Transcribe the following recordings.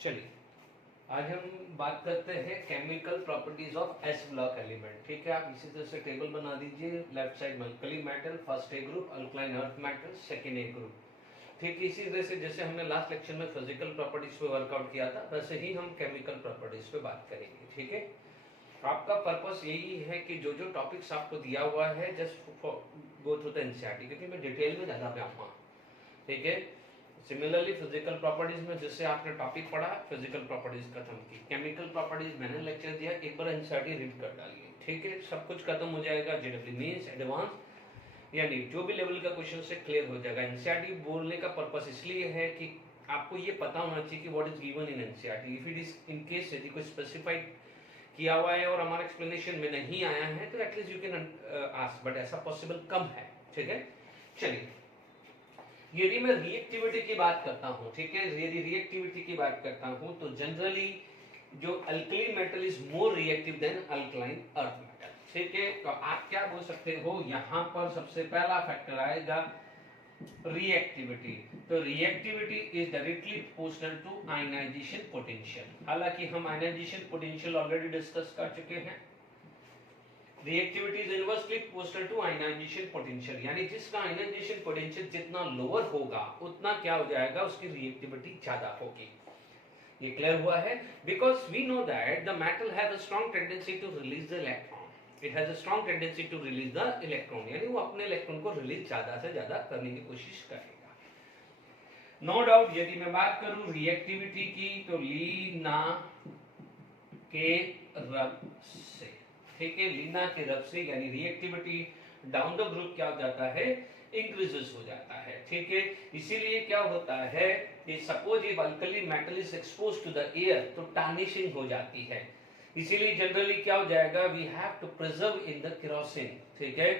चलिए आज हम बात करते हैं chemical properties of S block element. ठीक है, आप इसी तरह से टेबल बना दीजिए। लेफ्ट साइड में alkali metal, first A group, alkaline earth metal, second A group. ठीक, इसी तरह से जैसे हमने लास्ट लेक्चर में फिजिकल प्रॉपर्टीज पे वर्कआउट किया था, वैसे ही हम केमिकल प्रॉपर्टीज पे बात करेंगे। ठीक है, आपका पर्पस यही है कि जो जो टॉपिक्स आपको दिया हुआ है just go through the NCERT, क्योंकि मैं डिटेल में ज्यादा पे आऊंगा। ठीक है, सिमिलरली फिजिकल प्रॉपर्टीज में जैसे आपने टॉपिक पढ़ा, फिजिकल प्रॉपर्टीज खत्म की, केमिकल प्रॉपर्टीज मैंने लेक्चर दिया, एक बार एनसीईआरटी रीड कर डालिए। ठीक है, सब कुछ खत्म हो जाएगा। जेडब्ल्यू मींस एडवांस यानी जो भी लेवल का क्वेश्चन से क्लियर हो जाएगा। एनसीईआरटी बोलने का पर्पस इसलिए है कि आपको ये पता होना चाहिए कि what is given in NCERT. If it is in case यदि कोई स्पेसिफाइड किया हुआ है और हमारे एक्सप्लेनेशन में नहीं आया है तो at least you can ask, but ऐसा पॉसिबल कम है। ठीक है, चलिए यदि मैं रिएक्टिविटी की बात करता हूं, ठीक है, यदि रिएक्टिविटी की बात करता हूं तो जनरली जो alkali metal is more reactive than alkaline earth metal. ठीक है, तो आप क्या बोल सकते हो, यहां पर सबसे पहला फैक्टर आएगा रिएक्टिविटी। तो reactivity is directly proportional to ionization potential. हालांकि हम आयनाइजेशन पोटेंशियल ऑलरेडी डिस्कस कर चुके हैं। Reactivity is inversely proportional to ionization potential, यानी जिसका आयनाइजेशन पोटेंशियल जितना लोअर होगा उतना क्या हो जाएगा, उसकी रिएक्टिविटी ज्यादा होगी। ये क्लियर हुआ है? Because we know that the metal have a strong tendency to release the electron. It has a strong tendency to release the electron, यानी वो अपने इलेक्ट्रॉन को रिलीज ज्यादा से ज्यादा करने की कोशिश करेगा। नो डाउट यदि मैं बात करूं रिएक्टिविटी की तो लीना के रब से, ठीक है, लीना के रब से यानी रिएक्टिविटी डाउन द ग्रुप क्या हो जाता है, इंक्रीजेस हो जाता है। ठीक है, इसीलिए क्या होता है कि suppose if alkali metal is exposed to the air तो टार्निशिंग हो जाती है। इसीलिए जनरली क्या हो जाएगा, we have to preserve in the kerosene. ठीक है,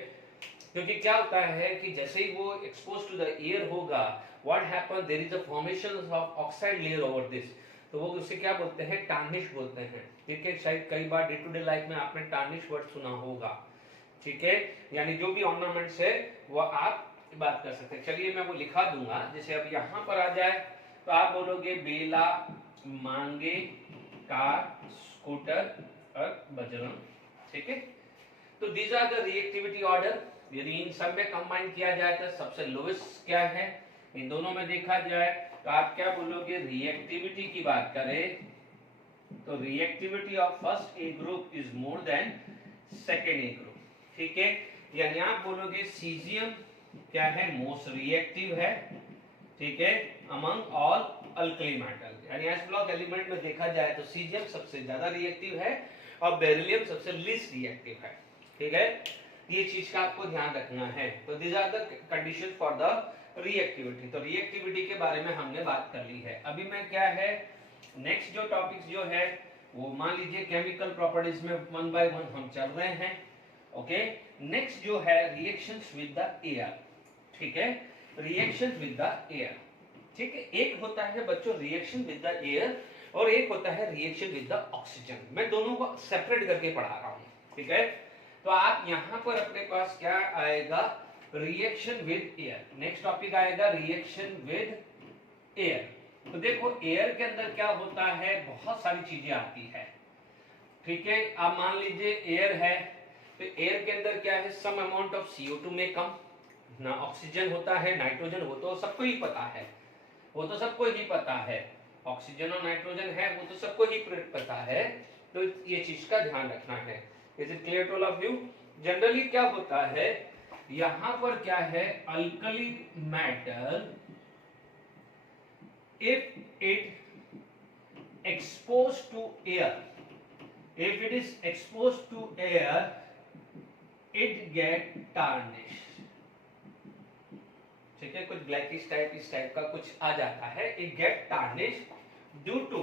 क्योंकि क्या होता है कि जैसे ही वो एक्सपोज टू द एयर होगा, what happen, there is a formation of oxide layer over this, तो वो उसे क्या बोलते हैं, टार्निश बोलते हैं। ठीक है, शायद कई बार डे टू डे लाइफ में आपने टार्निश वर्ड सुना होगा। ठीक है, यानी जो भी ऑर्नामेंट्स है वो आप बात कर सकते हैं। चलिए मैं वो लिखा दूंगा, जैसे अब यहाँ पर आ जाए तो आप बोलोगे बेला, मांगे, कार, स्कूटर और बजरंग। ठीक है, तो these are the reactivity order. यदि इन सब में कंबाइन किया जाए तो सबसे लोएस्ट क्या है, इन दोनों में देखा जाए तो आप क्या बोलोगे, रिएक्टिविटी की बात करें तो reactivity of first A group is more than second A group. ठीक है, यानी आप बोलोगे सीजियम क्या है, मोस्ट रिएक्टिव है। ठीक है, अमंग ऑल अल्कली मेटल, यानी एस ब्लॉक एलिमेंट में देखा जाए तो सीजियम सबसे ज्यादा रिएक्टिव है और बेरिलियम सबसे लीस्ट रिएक्टिव है। ठीक है, ये चीज का आपको ध्यान रखना है। तो these are the condition for the reactivity. तो रिएक्टिविटी के बारे में हमने बात कर ली है। अभी मैं क्या है, नेक्स्ट जो टॉपिक्स जो है वो मान लीजिए केमिकल प्रॉपर्टीज में वन बाय वन हम चल रहे हैं। ओके, नेक्स्ट जो है रिएक्शंस विद द एयर। ठीक है, रिएक्शन विद द एयर। ठीक है, एक होता है बच्चों रिएक्शन विद द एयर और एक होता है रिएक्शन विद द ऑक्सीजन। मैं दोनों को सेपरेट करके पढ़ा रहा हूं। ठीक है, तो आप यहां पर अपने पास क्या आएगा, reaction with air. Next topic आएगा रिएक्शन विद एयर। तो देखो एयर के अंदर क्या होता है, बहुत सारी चीजें आती है। ठीक है, आप मान लीजिए एयर है तो एयर के अंदर क्या है, सम अमाउंट ऑफ CO2 में कम ना, ऑक्सीजन होता है, नाइट्रोजन हो, तो सबको ही पता है, वो तो सबको ही पता है, ऑक्सीजन और नाइट्रोजन है वो तो सबको ही पता है। तो ये चीज का ध्यान रखना है। Is it clear to all of you? Generally क्या होता है, यहां पर क्या है, alkali metal if it exposed to air, if it is exposed to air it get tarnished। ठीक है, कुछ ब्लैकिश टाइप इस टाइप का कुछ आ जाता है, it get tarnished due to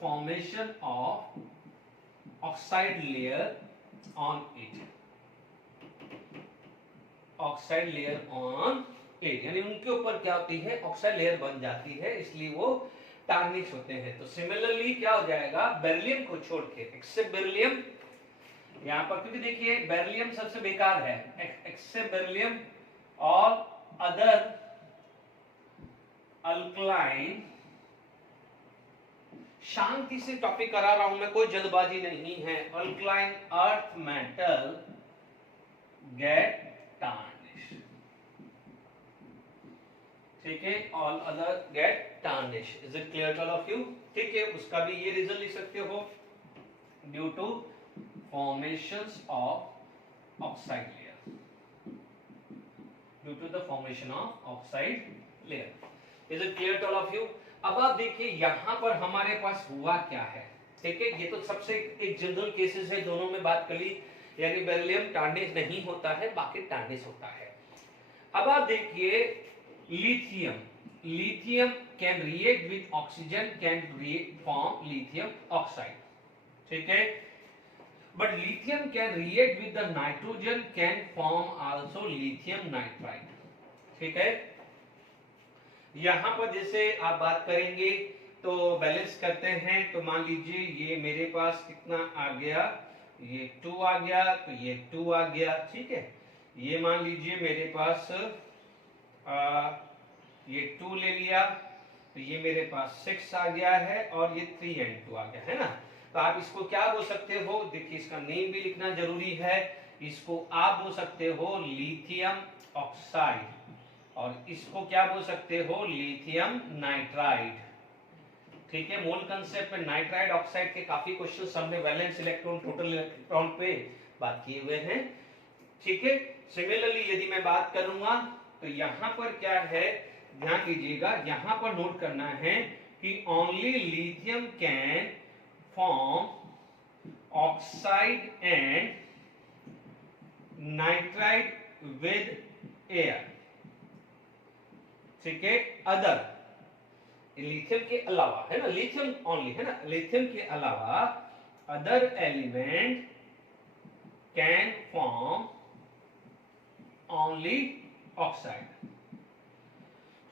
formation of oxide layer on it, oxide layer on it, यानी उनके ऊपर क्या होती है, ऑक्साइड लेयर बन जाती है, इसलिए वो टार्निश होते हैं। तो सिमिलरली क्या हो जाएगा, बेरिलियम को छोड़ के, एक्सेप्ट बेरिलियम, यहाँ पर क्योंकि देखिए बेरिलियम सबसे बेकार है, except beryllium, all other alkaline, शांति से टॉपिक करा रहा हूं मैं, कोई जल्दबाजी नहीं है। Alkaline earth metal get tarnish, ठीक है, all other get tarnish. Is it clear to all of you? ठीक है, उसका भी ये रीजन लिख सकते हो, due to formations of oxide layer, due to the formation of oxide layer. Is it clear to all of you? अब आप देखिए यहां पर हमारे पास हुआ क्या है, ठीक है, ये तो सबसे एक जनरल केसेस है, दोनों में बात कर ली, यानी बेरिलियम टार्निश नहीं होता है, बाकी टार्निश होता है। अब आप देखिए lithium, lithium can react with oxygen, can form lithium oxide, ठीक है, but lithium can react with the nitrogen, can form also lithium nitride, ठीक है। यहां पर जैसे आप बात करेंगे तो बैलेंस करते हैं, तो मान लीजिए ये मेरे पास कितना आ गया, ये 2 आ गया, तो ये 2 आ गया, ठीक है। ये मान लीजिए मेरे पास ये 2 ले लिया, तो ये मेरे पास 6 आ गया है, और ये 3n2 आ गया है ना। तो आप इसको क्या बोल सकते हो, देखिए इसका नेम भी लिखना जरूरी है, इसको आप बोल सकते हो लिथियम ऑक्साइड, और इसको क्या बोल सकते हो, लिथियम नाइट्राइड, ठीक है। मूल कंसेप्ट में नाइट्राइड ऑक्साइड के काफी क्वेश्चंस हमने वैलेंस इलेक्ट्रॉन टोटल इलेक्ट्रॉन पे बात किए हुए हैं, ठीक है। सिमिलरली यदि मैं बात करूंगा तो यहां पर क्या है, ध्यान दीजिएगा, यहां पर नोट करना है कि only lithium can form oxide and nitride with air, ठीक है। अदर लिथियम के अलावा, है ना, लिथियम ओनली, है ना, लिथियम के अलावा other element can form only oxide,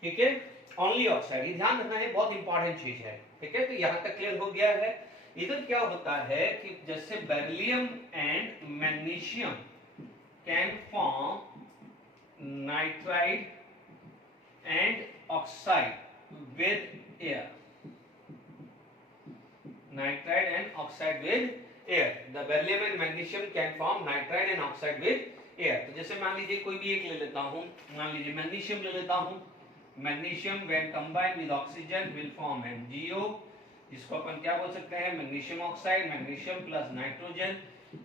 ठीक है, ओनली ऑक्साइड। ये ध्यान रखना है, बहुत इंपॉर्टेंट चीज है, ठीक है। तो यहां तक क्लियर हो गया है। इधर क्या होता है कि जैसे beryllium and magnesium can form nitride and oxide with air, nitride and oxide with air, the beryllium and magnesium can form nitride and oxide with air। तो जैसे मान लीजिए कोई भी एक ले लेता हूं, मान लीजिए मैग्नीशियम ले लेता हूं, magnesium when combined with oxygen will form MgO, जिसको अपन क्या बोल सकते हैं, magnesium oxide, magnesium plus nitrogen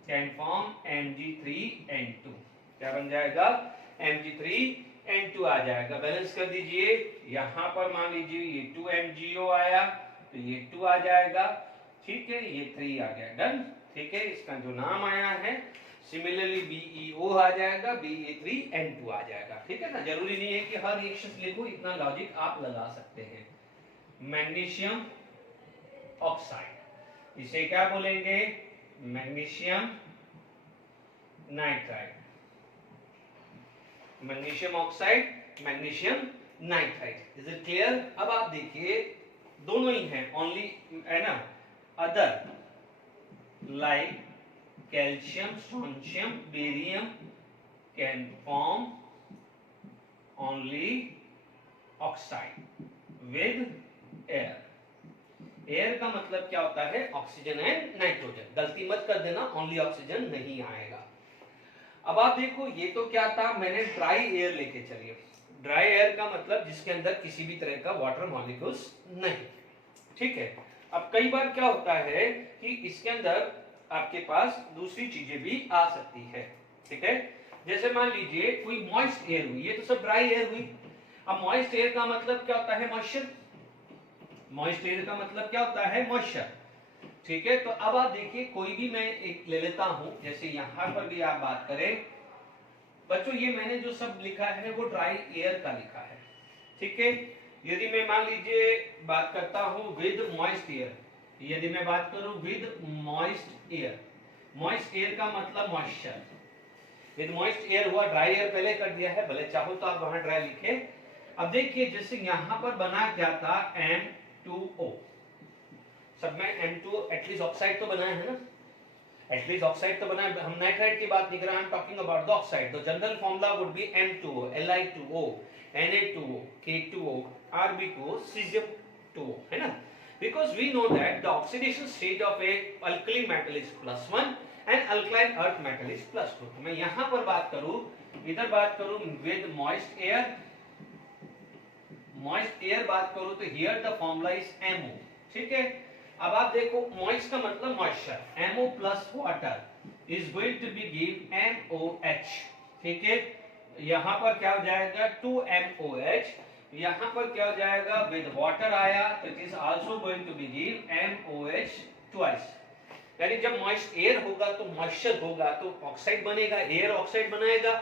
can form Mg3N2, क्या बन जाएगा, Mg3N2 आ जाएगा। बैलेंस कर दीजिए, यहां पर मान लीजिए ये 2 MgO आया, तो ये 2 आ जाएगा, ठीक है, ये 3 आ गया, डन, ठीक है। इसका जो नाम आया है सिमिलरली BeO आ जाएगा, Be3N2 आ जाएगा, ठीक है ना। जरूरी नहीं है कि हर रिएक्शन लिखो, इतना लॉजिक आप लगा सकते हैं। मैग्नीशियम ऑक्साइड, इसे क्या बोलेंगे, magnesium nitride, magnesium oxide, magnesium nitride. Is it clear? अब आप देखिए दोनों ही हैं, ओनली, है ना, other like calcium, strontium, barium can form only oxide with air. Air का मतलब क्या होता है, ऑक्सीजन एंड नाइट्रोजन, गलती मत कर देना, ओनली ऑक्सीजन नहीं आएगा। अब आप देखो ये तो क्या था, मैंने ड्राई एयर लेके चलिए, ड्राई एयर का मतलब जिसके अंदर किसी भी तरह का वाटर मॉलिक्यूल्स नहीं, ठीक है। अब कई बार क्या होता है कि इसके अंदर आपके पास दूसरी चीजें भी आ सकती है, ठीक है। जैसे मान लीजिए कोई मॉइस्ट एयर हुई, ये तो सब ड्राई एयर हुई। अब मॉइस्ट एयर का मतलब क्या होता है, मॉइस्चर, मॉइस्ट एयर का मतलब क्या होता है, मॉइस्चर, ठीक है। तो अब आप देखिए कोई भी मैं एक ले लेता हूं, जैसे यहां पर भी आप बात करें बच्चों, ये मैंने जो सब लिखा है वो ड्राई एयर का लिखा है, ठीक है। यदि मैं मान लीजिए बात करता हूं विद मॉइस्ट एयर, यदि मैं बात करूं with moist air, moist air का मतलब मॉइस्चर, विद मॉइस्ट एयर हुआ, ड्राई एयर पहले कर दिया है, भले चाहो तो आप वहां ड्राई लिखे। अब देखिए जैसे यहां पर बना क्या था, M2O, सब में M2 एटलीस्ट ऑक्साइड तो बना है ना। एटलीस्ट ऑक्साइड तो बना है, हम नाइट्राइट की बात नहीं कर रहे, I am talking about the oxide. The general formula would be M2O, Li2O, Na2O, K2O, Rb2O, Cesium2O, है ना? Because we know that the oxidation state of a alkali metal is +1 and alkaline earth metal is +2। तो मैं यहाँ पर बात करूँ, इधर बात करूँ with moist air बात करूँ तो here the formula is MO, ठीक है? अब आप देखो moist का मतलब moisture, MO plus water is going to be give MOH, ठीक है? यहाँ पर क्या हो जाएगा 2MOH, यहाँ पर क्या हो जाएगा with water आया तो it is also going to be give MOH twice। यानी जब मॉइस्ट एयर होगा तो मॉइस्चर होगा तो ऑक्साइड बनेगा, एयर ऑक्साइड बनाएगा,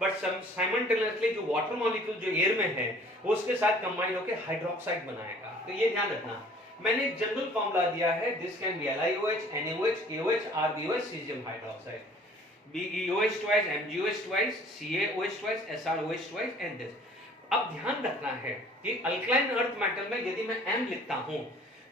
बट साइमल्टेनियसली जो वाटर मॉलिक्यूल जो एयर में है वो उसके साथ कंबाइन होकर हाइड्रोक्साइड बनाएगा। तो ये ध्यान रखना, मैंने जनरल फॉर्मूला दिया है, this can be LiOH, NaOH, KOH, RbOH, cesium hydroxide, BeOH twice, MgOH twice, CaOH twice, SrOH twice and this। अब ध्यान रखना है कि अल्कलाइन अर्थ मेटल में यदि मैं M लिखता हूं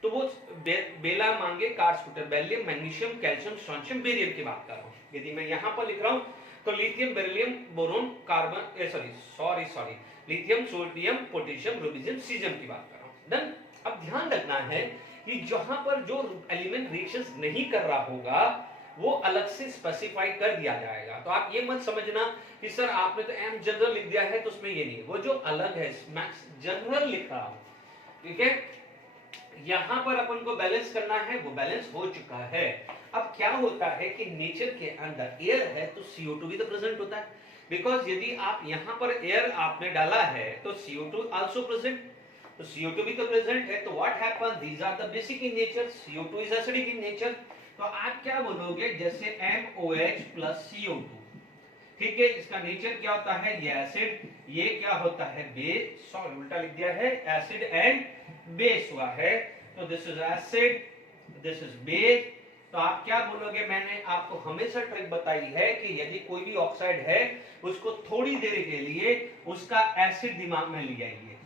तो वो बेला मांगे कार्बोस्फेटर, beryllium, magnesium, calcium, strontium, barium की बात कर रहा हूं। यदि मैं यहां पर लिख रहा हूं तो lithium, beryllium, boron, carbon sorry lithium, sodium, potassium, rubidium, caesium की बात कर रहा हूं। देन अब ध्यान रखना है कि जहां पर जो एलिमेंट रिएक्शंस नहीं कर रहा होगा वो अलग से स्पेसिफाई कर दिया जाएगा। तो आप ये मत समझना कि सर आपने तो एम जनरल लिख दिया है तो उसमें ये नहीं, वो जो अलग है जनरल लिख रहा हूं, ठीक है? यहां पर अपन को बैलेंस करना है, वो बैलेंस हो चुका है। अब क्या होता है कि नेचर के अंदर एयर है तो CO2 भी तो प्रेजेंट होता है, बिकॉज यदि आप यहां पर एयर आपने डाला है तो CO2 आल्सो प्रेजेंट, तो CO2 भी तो प्रेजेंट है। तो what happen, these are the basic in nature, CO2 is acidic in nature. तो आप क्या बोलोगे, जैसे MOH plus CO2, ठीक है? इसका नेचर क्या होता है, ये एसिड, ये क्या होता है बेस, सॉरी उल्टा लिख दिया है, एसिड एंड बेस हुआ है। तो this is acid, this is base. तो आप क्या बोलोगे, मैंने आपको हमेशा ट्रिक बताई है कि यदि कोई भी ऑक्साइड है उसको थोड़ी देर के लिए उसका एसिड दिमाग में ले आइए।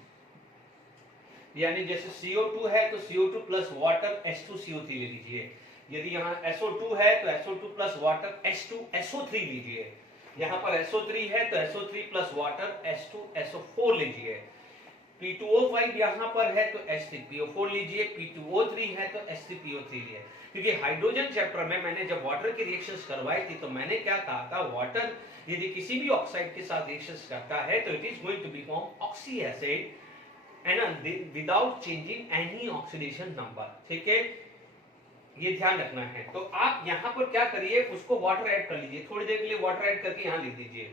यानी जैसे CO2 है तो CO2 प्लस वाटर H2CO3 ले लीजिए। यदि यहाँ SO2 है तो SO2 प्लस वाटर H2SO3 लीजिए। यहाँ पर SO3 है तो SO3 प्लस वाटर H2SO4 लीजिए। P2O5 यहाँ पर है तो H3PO4 लीजिए, P2O3 है तो H3PO3 लीजिए। क्योंकि हाइड्रोजन चैप्टर में मैंने जब वाटर की रिएक्शंस करवाई थी तो मैंने क्या कहा था, वाटर यदि किसी भी ऑक्साइड के साथ रिएक्शंस करता है तो it is going to be form oxy acid and without changing any oxidation number, ठीक है? ये ध्यान रखना है। तो आप यहाँ पर क्या करिए, उसको वाटर ऐड कर लीजिए, थोड़ी देर के लिए वाटर ऐड करके यहाँ लिख दीजिए।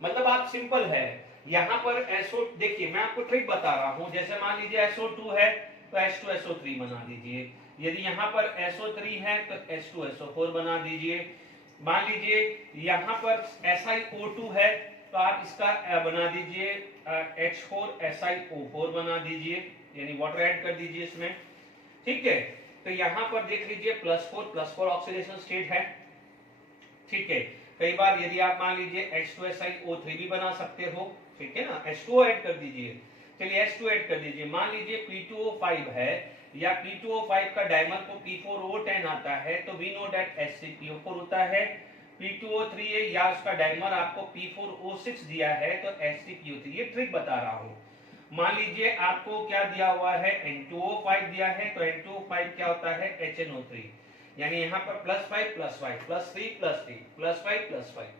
मतलब आप सिंपल है, यहाँ पर SO, देखिए मैं आपको ट्रिक बता रहा हूँ, जैसे मान लीजिए SO2 है तो H2SO3 बना दीजिए। यदि यहाँ पर SO3 है तो H2SO4 बना दीजिए। मान लीजिए यहाँ पर SiO2 है तो आप इसका बना दीजिए H4SiO4 बना दीजिए, यानी वाटर ऐड कर दीजिए इसमें, ठीक है? तो यहाँ पर देख लीजिए +4 ऑक्सीडेशन स्टेट है, ठीक है? कई बार यदि आप मान लीजिए H2SiO3 भी बना सकते हो, ठीक है ना? H2O ऐड कर दीजिए, चलिए H2 ऐड कर दीजिए। मान लीजिए P2O5 है या P2O5 का डाइमर को P4O10 आता है तो वी नो दैट H3PO4 होता है। P2O3 है या उसका डाइमर आपको P4O6 दिया है तो H3PO3। ये ट्रिक बता रहा हूँ। मान लीजिए आपको क्या दिया हुआ है, N2O5 दिया है तो N2O5 क्या होता है HNO3, यानी यहाँ पर +5 +5 +3 +3 +5 +5,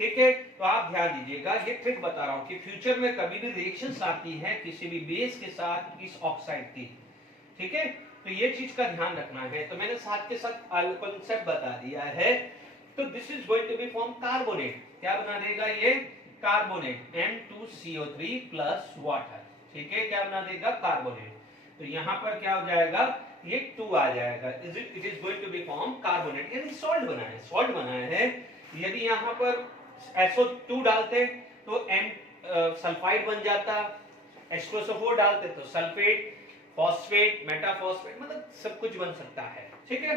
ठीक है? तो आप ध्यान दीजिएगा, ये ट्रिक बता रहा हूँ कि फ्यूचर में कभी भी रिएक्शंस आती है किसी भी बेस के साथ इस ऑक्साइड की, ठीक है? तो ये चीज का ध्यान रखना है। तो मैंने साथ के साथ कॉन्सेप्ट बता दिया है। तो this is going to be form carbonate, क्या बना देगा ये, कार्बोनेट, M2CO3 प्लस वाटर, ठीक है? क्या बना देगा, कार्बोनेट। तो यहाँ पर क्या हो जाएगा, ये 2 आ जाएगा, it is going to be form carbonate, यानी सॉल्ट बनाया है। यदि यहाँ पर SO2 डालते तो सल्फाइड बन जाता, H2SO4 डालते तो सल्फेट, फॉस्फेट, मेटाफॉस्फेट, मतलब सब कुछ बन सकता है, ठीक है?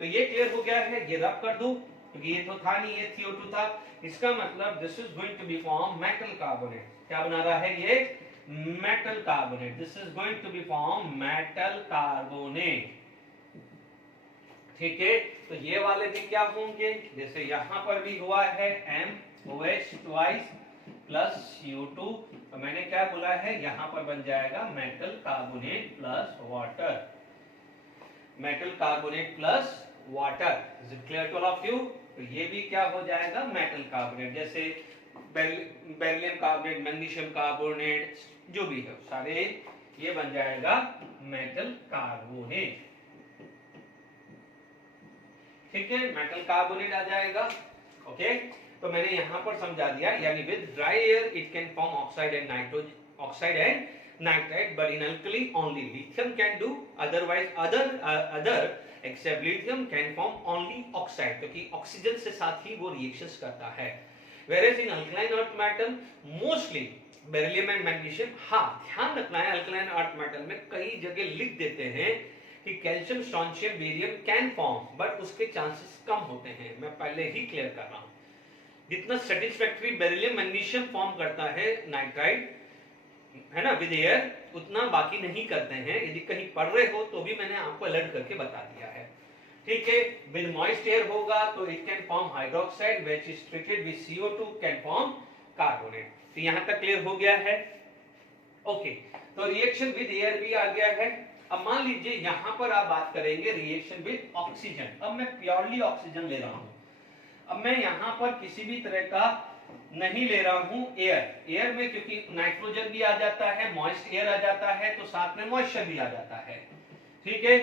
तो ये क्लियर हो गया है। ये रब कर दूं क्योंकि ये तो था नहीं, ये CO2 था। इसका मतलब this is going to be form metal carbonate. क्या बना रहा है ये, metal carbonate. This is going to be form metal carbonate, ठीक है, तो ये वाले भी क्या होंगे, जैसे यहां पर भी हुआ है MOH ट्वाइस प्लस CO2, तो मैंने क्या बोला है, यहां पर बन जाएगा metal carbonate plus water, metal carbonate plus water. Is it clear to all of you? तो ये भी क्या हो जाएगा, मेटल कार्बोनेट, जैसे बेरिलियम कार्बोनेट, मैग्नीशियम कार्बोनेट, जो भी है सारे ये बन जाएगा मेटल कार्बोनेट। ठीक है, मेटल कार्बोनेट आ जाएगा। ओके, तो मैंने यहां पर समझा दिया, यानी with dry air it can form oxide and nitrogen, oxide and nitrite, but in alkali only lithium can do, otherwise other except lithium can form only oxide, क्योंकि ऑक्सीजन से साथ ही वो रिएक्शंस करता है। Whereas in alkaline earth metal mostly beryllium and magnesium, हाँ ध्यान रखना है अल्कलाइन अर्थ मेटल में कई जगह लिख देते हैं कि calcium, strontium, barium can form, but उसके चांसेस कम होते हैं। मैं पहले ही क्लियर कर रहा हूं, जितना सेटिस्फैक्टरी बेरिलियम मैग्नीशियम फॉर्म करता है नाइट्राइट, है ना, विद एयर, उतना बाकी नहीं करते हैं। यदि कहीं पढ़ रहे हो तो भी मैंने आपको अलर्ट करके बता दिया है। ठीक है, विद मॉइस्ट एयर होगा तो it can form hydroxide which is treated with CO2 can form carbonate. तो यहां तक क्लियर हो गया है? ओके, तो रिएक्शन विद एयर भी आ गया है। अब मान लीजिए यहां पर आप बात करेंगे रिएक्शन विद ऑक्सीजन। अब मैं प्योरली ऑक्सीजन ले रहा हूं, अब मैं यहां पर किसी भी तरह का नहीं ले रहा हूं एयर। एयर में क्योंकि नाइट्रोजन भी आ जाता है, मॉइस्ट एयर आ जाता है, तो साथ में मॉइस्चर भी आ जाता है। ठीक है,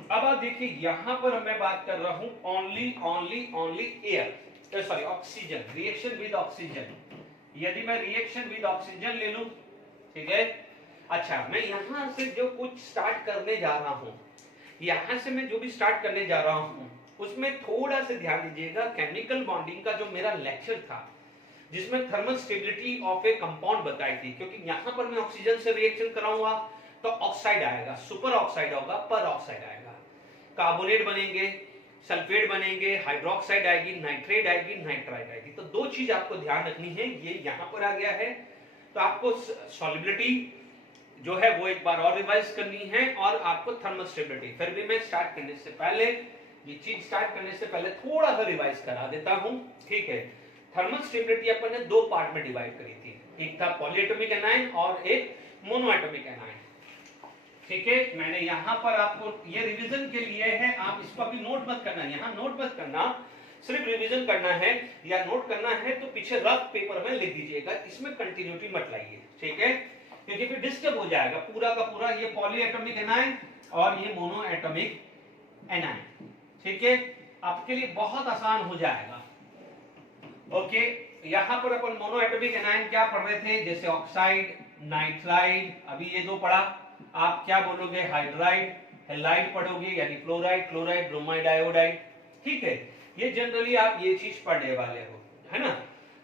अब आप देखिए यहां पर मैं बात कर रहा हूं only air, sorry oxygen, reaction with oxygen. यदि मैं रिएक्शन विद ऑक्सीजन ले लूं, ठीक है, अच्छा मैं यहां से जो कुछ स्टार्ट करने जा रहा हूं, यहां से मैं जो भी स्टार्ट करने जा रहा हूं उसमें थोड़ा सा ध्यान दीजिएगा। केमिकल बॉन्डिंग का जो मेरा लेक्चर था जिसमें thermal stability of A compound बताई थी, क्योंकि यहां पर मैं ऑक्सीजन से रिएक्शन कराऊंगा तो ऑक्साइड आएगा, सुपर ऑक्साइड होगा, पर ऑक्साइड आएगा, कार्बोनेट बनेंगे, सल्फेट बनेंगे, हाइड्रोक्साइड आएगी, नाइट्रेट आएगी, नाइट्राइट आएगी। तो दो चीज आपको ध्यान रखनी है, ये यहां पर आ गया है, तो आपको सॉल्युबिलिटी जो है वो एक बार और रिवाइज करनी है, और आपको थर्मल स्टेबिलिटी। फिर भी मैं स्टार्ट करने से पहले, ये चीज स्टार्ट करने से पहले थोड़ा सा रिवाइज करा देता हूं। ठीक है, थर्मल स्टेबिलिटी अपन ने दो पार्ट में डिवाइड करी थी, एक था पॉलीएटॉमिक एनायन और एक मोनोएटॉमिक एनायन। ठीक है, मैंने यहां पर आपको ये रिवीजन के लिए है, आप इसको अभी नोट मत करना, यहां नोट मत करना, सिर्फ रिवीजन करना है या नोट करना है तो पीछे रफ पेपर में लिख दीजिएगा, इसमें कंटिन्यूटी मत लाइए। ठीक है, क्योंकि फिर डिस्टर्ब हो जाएगा पूरा का पूरा, ये पॉलीएटॉमिक एनायन और ये मोनोएटॉमिक एनायन। ठीक है, आपके लिए बहुत आसान हो जाएगा। ओके, यहां पर अपन मोनोएटॉमिक एनायन क्या पढ़ रहे थे, जैसे ऑक्साइड, नाइट्राइड, अभी ये दो पढ़ा, आप क्या बोलोगे, हाइड्राइड, हैलाइड पढ़ोगे, यानी फ्लोराइड, क्लोराइड, ब्रोमाइड, आयोडाइड। ठीक है, ये जनरली आप ये चीज पढ़ने वाले हो, है ना।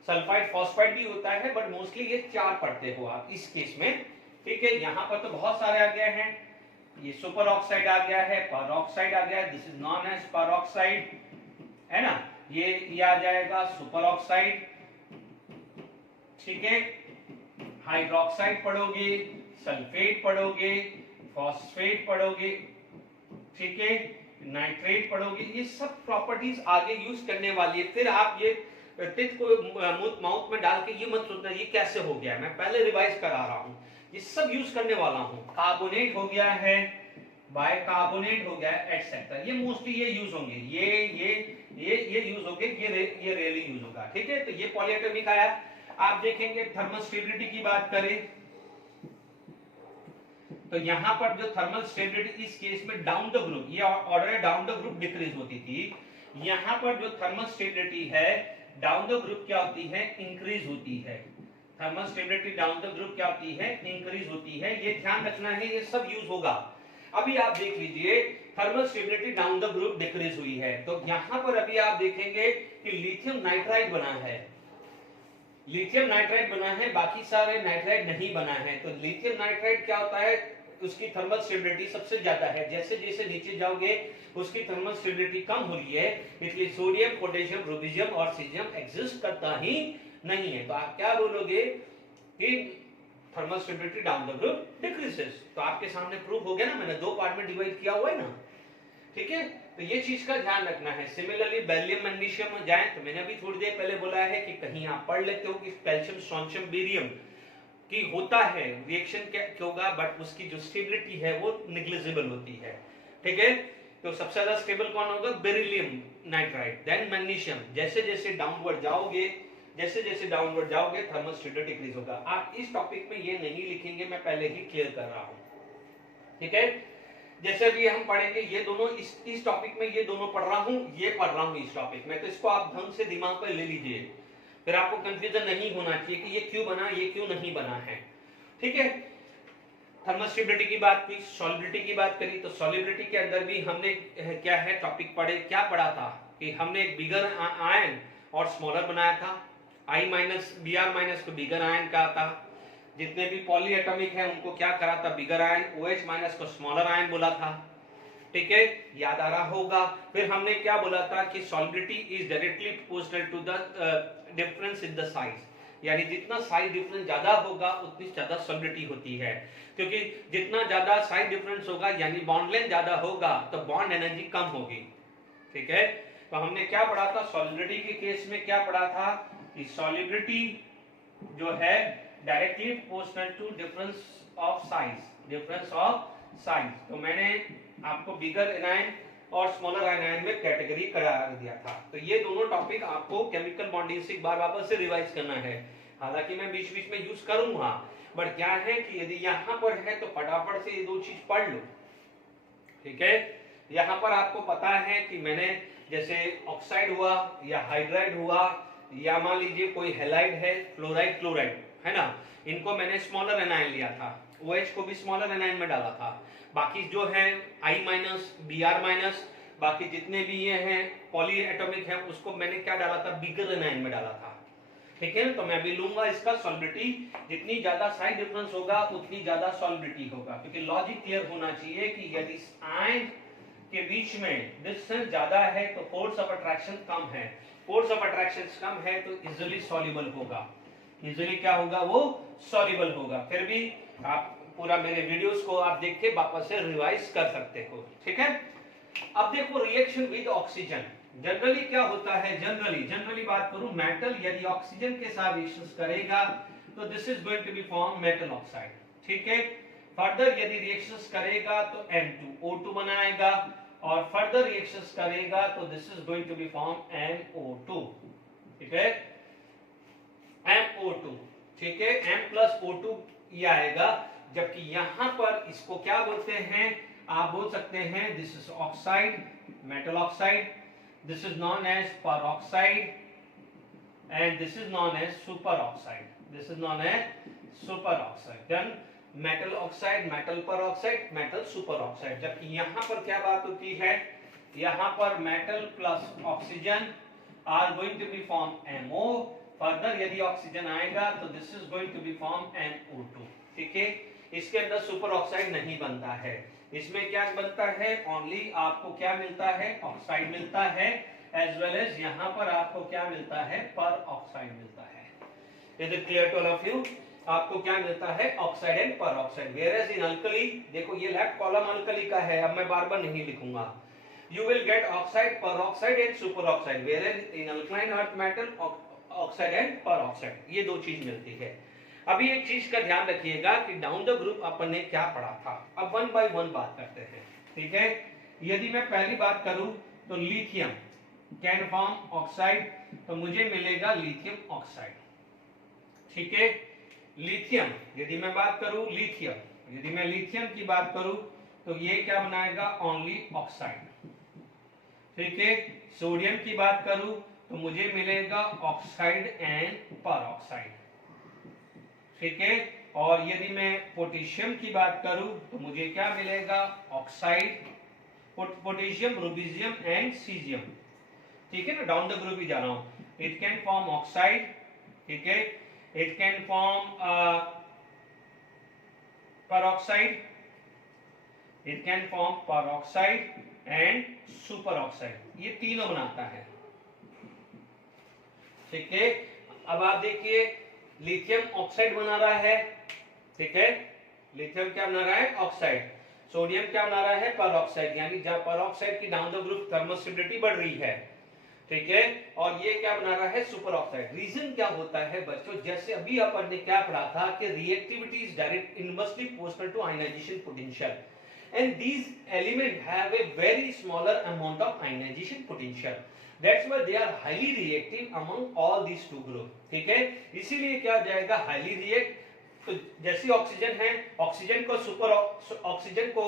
सल्फाइड, फॉस्फाइड भी होता है, बट मोस्टली ये चार पढ़ते हो आप इस केस में। ठीक है, यहां पर तो बहुत सारे आ गए हैं, ये सुपर ऑक्साइड आ गया है, पर ऑक्साइड आ गया है, this is known as peroxide, है ना, ये आ जाएगा सुपर ऑक्साइड। ठीक है, हाइड्रोक्साइड पढ़ोगे, सल्फेट पढ़ोगे, फॉस्फेट पढ़ोगे, ठीक है, नाइट्रेट पढ़ोगे, ये सब प्रॉपर्टीज आगे यूज करने वाली है। फिर आप ये टिथ को माउथ में डाल के ये मत सोचना ये कैसे हो गया, मैं पहले रिवाइज करा रहा हूं, ये सब यूज करने वाला हूं। कार्बोनेट हो गया है, बाइकार्बोनेट हो गया है, एटसेट्रा, ये मोस्टली ये यूज होंगे, ये यूज होंगे, ये रेयरली यूज होगा। ठीक है, तो ये पॉलीएटॉमिक आया। आप देखेंगे थर्मल स्टेबिलिटी की बात करें तो यहां पर जो थर्मल स्टेबिलिटी इस केस में डाउन द ग्रुप, ये ऑर्डर है डाउन द ग्रुप डिक्रीज होती थी, यहां पर जो थर्मल स्टेबिलिटी है डाउन द ग्रुप क्या होती है, इंक्रीज होती है। Thermal stability down the group क्या होती है, इंक्रीज होती है, ये ध्यान रखना है, ये सब यूज होगा। अभी आप देख लीजिए thermal stability down the group decrease हुई है, तो यहां पर अभी आप देखेंगे कि लिथियम नाइट्राइड बना है, लिथियम नाइट्राइड बना है, बाकी सारे नाइट्राइड नहीं बना है। तो लिथियम नाइट्राइड क्या होता है, उसकी थर्मल स्टेबिलिटी सबसे ज्यादा है, जैसे जैसे नीचे जाओगे उसकी थर्मल स्टेबिलिटी कम हो रही है, इसलिए सोडियम, पोटेशियम, रुबिडियम और सीजियम एग्जिस्ट करता ही नहीं है। तो आप क्या बोलोगे कि thermal stability down the group decreases. तो आपके सामने प्रूफ हो गया ना, मैंने दो पार्ट में डिवाइड किया हुआ है ना। ठीक है, तो ये चीज का ध्यान रखना है। सिमिलरली बेरिलियम मैग्नीशियम में जाए तो मैंने अभी थोड़ी देर पहले बोला है कि कहीं आप पढ़ लेते हो कि कैल्शियम स्ट्रोंशियम बेरियम की होता है रिएक्शन क्या होगा, बट उसकी जो स्टेबिलिटी है वो निग्लिजिबल होती है। ठीक है, तो सबसे ज्यादा स्टेबल कौन होगा? Beryllium nitride, then magnesium. जैसे जैसे डाउनवर्ड जाओगे, जैसे जैसे डाउनवर्ड जाओगे थर्मल स्टेबिलिटी डिक्रीज होगा। आप इस टॉपिक में ये नहीं लिखेंगे, मैं पहले ही क्लियर कर रहा हूं। ठीक है, जैसे भी हम पढ़ेंगे ये दोनों इस टॉपिक में ये दोनों पढ़ रहा हूं, ये पढ़ रहा हूं इस टॉपिक में, तो इसको आप ढंग से दिमाग पर ले लीजिए, फिर आपको कंफ्यूजन नहीं होना चाहिए कि ये क्यों बना, ये क्यों नहीं बना है। ठीक है, थर्मल स्टेबिलिटी की बात की, सॉलिबिलिटी की बात करी, तो सॉलिबिलिटी के अंदर भी हमने क्या है टॉपिक पढ़े, क्या पढ़ा था कि हमने एक बिगर आयन और स्मॉलर बनाया था, I माइनस Br माइनस को बिगर आयन कहा था, जितने भी पॉली एटॉमिक है उनको क्या करा था? बिगर आयन। OH माइनस को स्मॉलर आयन बोला था। ठीक है, याद आ रहा होगा। फिर हमने क्या बोला था कि solubility is directly proportional to the difference in the size, यानी जितना साइज डिफरेंस ज्यादा होगा उतनी ज्यादा सॉलिबिलिटी होती है, क्योंकि जितना ज्यादा साइज डिफरेंस होगा यानी बॉन्ड लेंथ ज्यादा होगा तो बॉन्ड एनर्जी कम होगी। ठीक है, तो हमने क्या पढ़ा था सॉलिबिलिटी के केस में? क्या पढ़ा था कि सॉलिबिलिटी जो है directly proportional to difference of size, difference of size. तो मैंने आपको बिगर एनायन और स्मॉलर आयन में कैटेगरी करार दिया था। तो ये दोनों टॉपिक आपको केमिकल बॉन्डिंग से एक बार वापस से रिवाइज करना है। हालांकि मैं बीच बीच में यूज करूंगा, बट क्या है कि यदि यहाँ पर है तो फटाफट से ये दो चीज पढ़ लो। ठीक है, यहाँ पर आपको पता है कि मैंने जैसे ऑक्साइड हुआ या हाइड्राइड हुआ या मान लीजिए कोई हैलाइड है, फ्लोराइड क्लोराइड है ना, इनको मैंने स्मॉलर एनायन लिया था, OH को भी स्मॉलर एनायन में डाला था। बाकी जो है I माइनस Br माइनस, बाकी जितने भी ये हैं पॉली एटॉमिक हैं उसको मैंने क्या डाला था? बिगर एनायन में डाला था। ठीक है, तो मैं अभी लूंगा इसका सॉलिबिलिटी, जितनी ज्यादा साइज डिफरेंस होगा उतनी ज्यादा सॉलिबिलिटी होगा, क्योंकि लॉजिक क्लियर होना चाहिए कि यदि आयन के बीच में डिस्टेंस ज्यादा है तो फोर्स ऑफ अट्रैक्शन कम है, फोर्स ऑफ अट्रैक्शन कम है तो इजीली सॉल्युबल होगा, इजीली क्या होगा? वो सॉल्युबल होगा। फिर भी आप पूरा मेरे वीडियोस को आप देख के वापस से रिवाइज कर सकते हो। ठीक है, अब देखो रिएक्शन विद ऑक्सीजन जनरली क्या होता है? जनरली बात करूं, मेटल यदि ऑक्सीजन के साथ रिएक्शंस करेगा तो this is going to be form metal oxide. ठीक है, फर्दर यदि रिएक्शंस करेगा तो N2O2 बनाएगा, और फर्दर रिएक्शंस करेगा तो this is going to be form MO2। ठीक है, MO2। ठीक है, M+O2 ये आएगा, जबकि यहां पर इसको क्या बोलते हैं? आप बोल सकते हैं this is oxide, metal oxide, this is known as peroxide and this is known as superoxide, this is known as superoxide। then metal oxide, metal peroxide, metal superoxide। जबकि यहाँ पर क्या बात होती है? यहाँ पर metal plus oxygen are going to be form MO, further यदि ऑक्सीजन आएगा तो this is going to be form MO2। ठीक है, इसके अंदर सुपर ऑक्साइड नहीं बनता है, इसमें क्या बनता है? ओनली आपको क्या मिलता है? ऑक्साइड मिलता है, एज वेल एज यहाँ पर आपको क्या मिलता है? पर ऑक्साइड मिलता है। Is it clear to all of you? आपको क्या मिलता है? Oxide and peroxide. Whereas in alkali, देखो ये लेफ्ट कॉलम अल्कली का है, अब मैं बार बार नहीं लिखूंगा। यू विल गेट ऑक्साइड, पर oxide and super oxide, whereas in alkaline earth metal oxide and पर ऑक्साइड, ये दो चीज मिलती है। अभी एक चीज का ध्यान रखिएगा कि डाउन द ग्रुप अपन ने क्या पढ़ा था। अब वन बाय वन बात करते हैं। ठीक है, यदि मैं पहली बात करूं तो लिथियम कैन फॉर्म ऑक्साइड, तो मुझे मिलेगा लिथियम ऑक्साइड। ठीक है, लिथियम यदि मैं बात करूं, लिथियम यदि मैं लिथियम की बात करूं तो ये क्या बनाएगा? Only oxide. ठीक है, सोडियम की बात करूं तो मुझे मिलेगा ऑक्साइड एंड पर ऑक्साइड। ठीक है, और यदि मैं पोटेशियम की बात करूं तो मुझे क्या मिलेगा? Oxide, potassium, rubidium and caesium. ठीक है ना, डाउन द ग्रुप ही जा रहा हूं। इट कैन फॉर्म ऑक्साइड, ठीक है, it can form peroxide, it can form peroxide and superoxide, ये तीनों बनाता है। ठीक है, अब आप देखिए लिथियम ऑक्साइड बना रहा है। ठीक है, लिथियम क्या बना रहा है? ऑक्साइड। सोडियम क्या बना रहा है, पेरोक्साइड, यानी जहां पेरोक्साइड की down the group thermal stability बढ़ रही है, ठीक है, और ये क्या बना रहा है, सुपर ऑक्साइड। रीजन क्या होता है बच्चों, जैसे अभी अपन ने क्या पढ़ा था कि reactivity is direct inversely proportional to ionization potential and these element have a very smaller amount of ionization potential, that's why they are highly reactive among all these two group, ठीक है। इसीलिए क्या हो जाएगा, हाईली रिएक्ट, तो जैसे oxygen है, oxygen को सुपर ऑक्सीजन को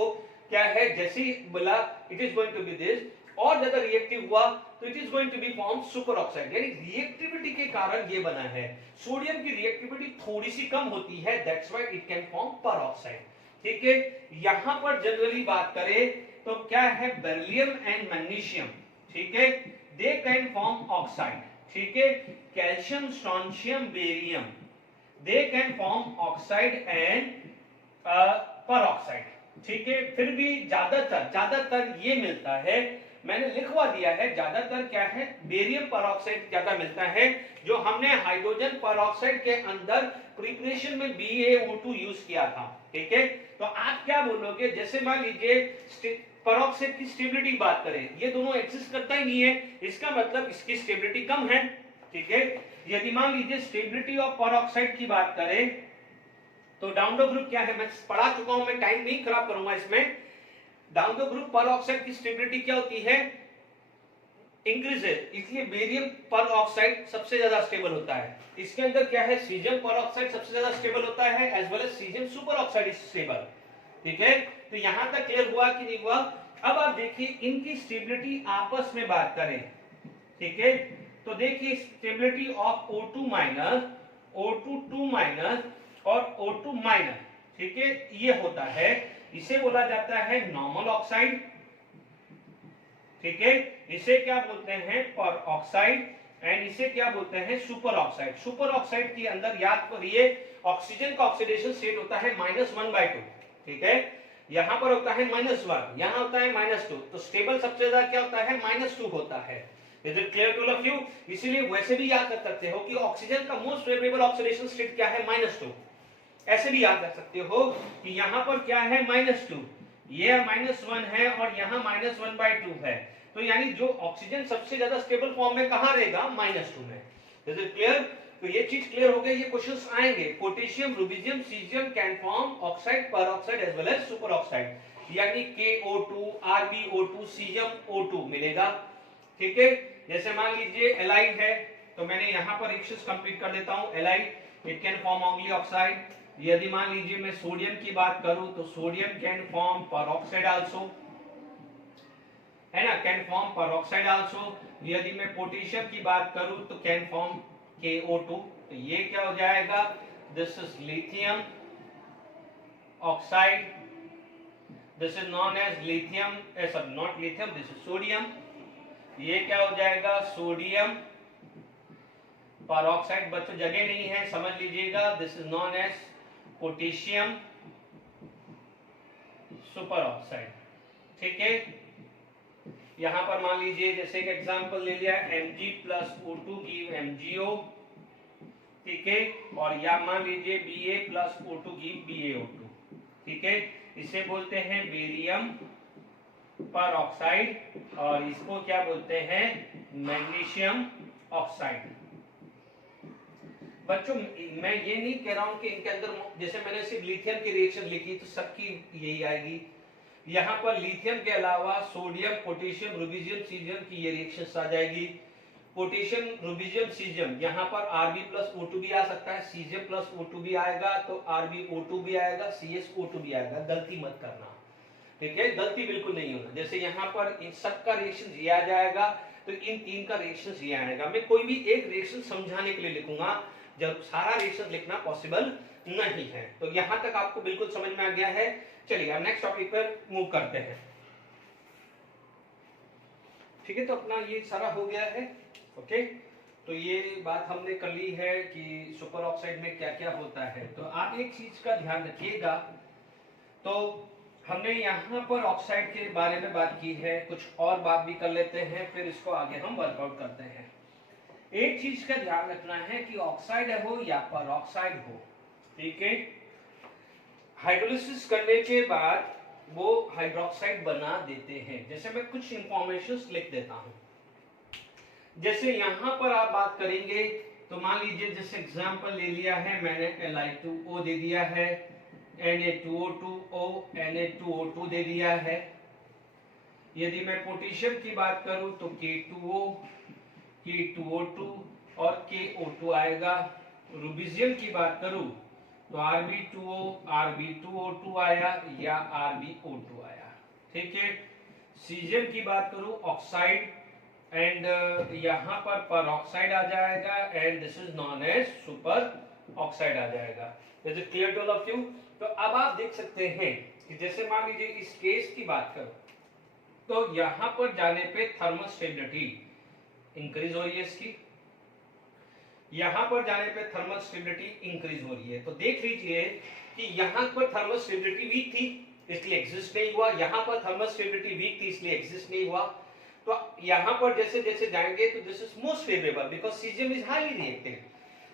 क्या है, जैसे बोला it is going to be this, और ज्यादा रिएक्टिव हुआ तो it is going to be form superoxide, यानी रिएक्टिविटी के कारण ये बना है। सोडियम की रिएक्टिविटी थोड़ी सी कम होती है, that's why it can form peroxide, ठीक है। यहां पर जनरली बात करें तो क्या है, बेरिलियम एंड मैग्नीशियम, ठीक है, दे कैन फॉर्म ऑक्साइड, ठीक है। Calcium, strontium, barium, they can form oxide and peroxide, ठीक है। फिर भी ज्यादातर ये मिलता है, मैंने लिखवा दिया है, ज्यादातर क्या है, बेरियम पेरोक्साइड ज्यादा मिलता है, जो हमने हाइड्रोजन पेरोक्साइड के अंदर प्रिपरेशन में BaO2 यूज किया था, ठीक है। तो आप क्या बोलोगे, जैसे मान लीजिए पेरोक्साइड की स्टेबिलिटी बात करें, ये दोनों एग्जिस्ट करता ही नहीं है, इसका मतलब इसकी स्टेबिलिटी कम है, ठीक है। यदि मान लीजिए स्टेबिलिटी ऑफ पेरोक्साइड की बात करें तो डाउन द ग्रुप क्या है, मैं पढ़ा चुका हूं, मैं टाइम नहीं खराब करूंगा इसमें। डाउन द ग्रुप पेरोक्साइड की स्टेबिलिटी क्या होती है, इंक्रीज है, इसलिए बेरियम पेरोक्साइड सबसे ज्यादा स्टेबल होता है। इसके अंदर क्या है, सीजियम पेरोक्साइड सबसे ज्यादा स्टेबल होता है, as well as caesium superoxide is stable, ठीक है। तो यहां तक क्लियर हुआ कि नहीं हुआ। अब आप देखिए इनकी स्टेबिलिटी आपस में बात करें, ठीक है, तो देखिए stability of O2 minus, O2 minus और O2 माइनस, ठीक है, ये होता है, इसे बोला जाता है नॉर्मल ऑक्साइड, ठीक है। इसे क्या बोलते हैं, पेरोक्साइड, एंड इसे क्या बोलते हैं, सुपर ऑक्साइड। सुपर ऑक्साइड के अंदर याद करिए ऑक्सीजन का ऑक्सीडेशन स्टेट होता है -1/2, ठीक है। यहां पर होता है -1, यहां होता है -2, तो स्टेबल सबसे ज्यादा क्या होता है, -2 होता है। Is it clear to all of you. इसीलिए वैसे भी याद कर सकते हो कि ऑक्सीजन का मोस्ट फेवरेबल ऑक्सीडेशन स्टेट क्या है, -2। ऐसे भी याद रख सकते हो कि यहां पर क्या है, -2, ये -1 है और यहाँ -1/2 है, तो यानी जो ऑक्सीजन सबसे ज्यादा स्टेबल फॉर्म में कहां रहेगा, -2 में। Is it clear. तो ये चीज क्लियर हो गई, ये क्वेश्चंस आएंगे, potassium, rubidium, caesium can form oxide, peroxide as well as super oxide, यानी KO2, RbO2, सीजियम O2 मिलेगा, ठीक है। जैसे मान लीजिए एलाइड है, तो मैंने यहां पर रिएक्शंस कंप्लीट कर देता हूं, allied it can form only oxide. यदि मान लीजिए मैं सोडियम की बात करूं तो sodium can form peroxide also, है ना, कैन फॉर्म पेरोक्साइड आल्सो। यदि मैं पोटेशियम की बात करूं तो कैन फॉर्म KO2, तो ये क्या हो जाएगा, this is lithium oxide, this is known as lithium, sorry not lithium, this is sodium, ये क्या हो जाएगा, सोडियम पेरोक्साइड, बच्चों जगह नहीं है समझ लीजिएगा, this is known as potassium superoxide, ठीक है। यहां पर मान लीजिए जैसे एक एग्जांपल ले लिया, Mg plus O2 give MgO, ठीक है, और या मान लीजिए Ba plus O2 give BaO2, ठीक है। इसे बोलते हैं बेरियम पेरोक्साइड, और इसको क्या बोलते हैं, मैग्नीशियम ऑक्साइड। बच्चों मैं ये नहीं कह रहा हूं कि इनके अंदर, जैसे मैंने सिर्फ लिथियम की रिएक्शन लिखी तो सबकी यही आएगी, यहां पर लिथियम के अलावा सोडियम, पोटेशियम, रुबिडियम, सीजियम की ये रिएक्शंस आ जाएगी। पोटेशियम, रुबिडियम, सीजियम, यहां पर Rb प्लस O2 भी आ सकता है, सीजियम प्लस O2 भी आएगा, तो RbO2 भी आएगा, CsO2 भी आएगा, गलती मत करना, ठीक है, गलती बिल्कुल नहीं होना। जैसे यहाँ पर इन सब का रिएक्शन ये आ जाएगा, तो इन तीन का रिएक्शन ये आएगा। मैं कोई भी एक रिएक्शन समझाने के लिए लिखूंगा, जब सारा रिएक्शन लिखना पॉसिबल नहीं है। तो यहां तक आपको बिल्कुल समझ में आ गया है। चलिए अब नेक्स्ट टॉपिक पर मूव करते हैं, ठीक है। तो अपना ये सारा हो गया है, ओके। तो ये बात हमने कर ली है कि सुपर ऑक्साइड में क्या क्या होता है। तो आप एक चीज का ध्यान रखिएगा, तो हमने यहाँ पर ऑक्साइड के बारे में बात की है, कुछ और बात भी कर लेते हैं, फिर इसको आगे हम वर्कआउट करते हैं। एक चीज का ध्यान रखना है कि ऑक्साइड हो या पेरोक्साइड हो, ठीक है, हाइड्रोलिसिस करने के बाद वो हाइड्रोक्साइड बना देते हैं। जैसे मैं कुछ इंफॉर्मेशन लिख देता हूं, जैसे यहां पर आप बात करेंगे तो मान लीजिए जैसे एग्जांपल ले लिया है मैंने Li2O दे दिया है, Na2O2O, Na2O2 दे दिया है। यदि मैं पोटेशियम की बात करूं तो K2O, K2O2 और KO2 आएगा। रूबिडियम की बात करूं तो Rb2O, Rb2O2 आया या RbO2 आया, ठीक है। सीजियम की बात करूं ऑक्साइड एंड यहाँ पर परऑक्साइड आ जाएगा and this is known as super oxide आ जाएगा। Is it clear to all of you? तो अब आप देख सकते हैं कि जैसे मान लीजिए इस केस की बात करो तो यहाँ पर जाने पे थर्मल स्टेबिलिटी इंक्रीज हो रही है इसकी, यहाँ पर जाने पे थर्मल स्टेबिलिटी इंक्रीज हो रही है। तो देख लीजिए कि यहाँ पर थर्मल स्टेबिलिटी वीक थी इसलिए एग्जिस्ट नहीं हुआ, यहाँ पर थर्मल स्टेबिलिटी वीक थी इसलिए एग्जिस्ट नहीं हुआ। तो यहाँ पर जैसे जैसे जाएंगे तो this is most favourable because caesium is highly reactive.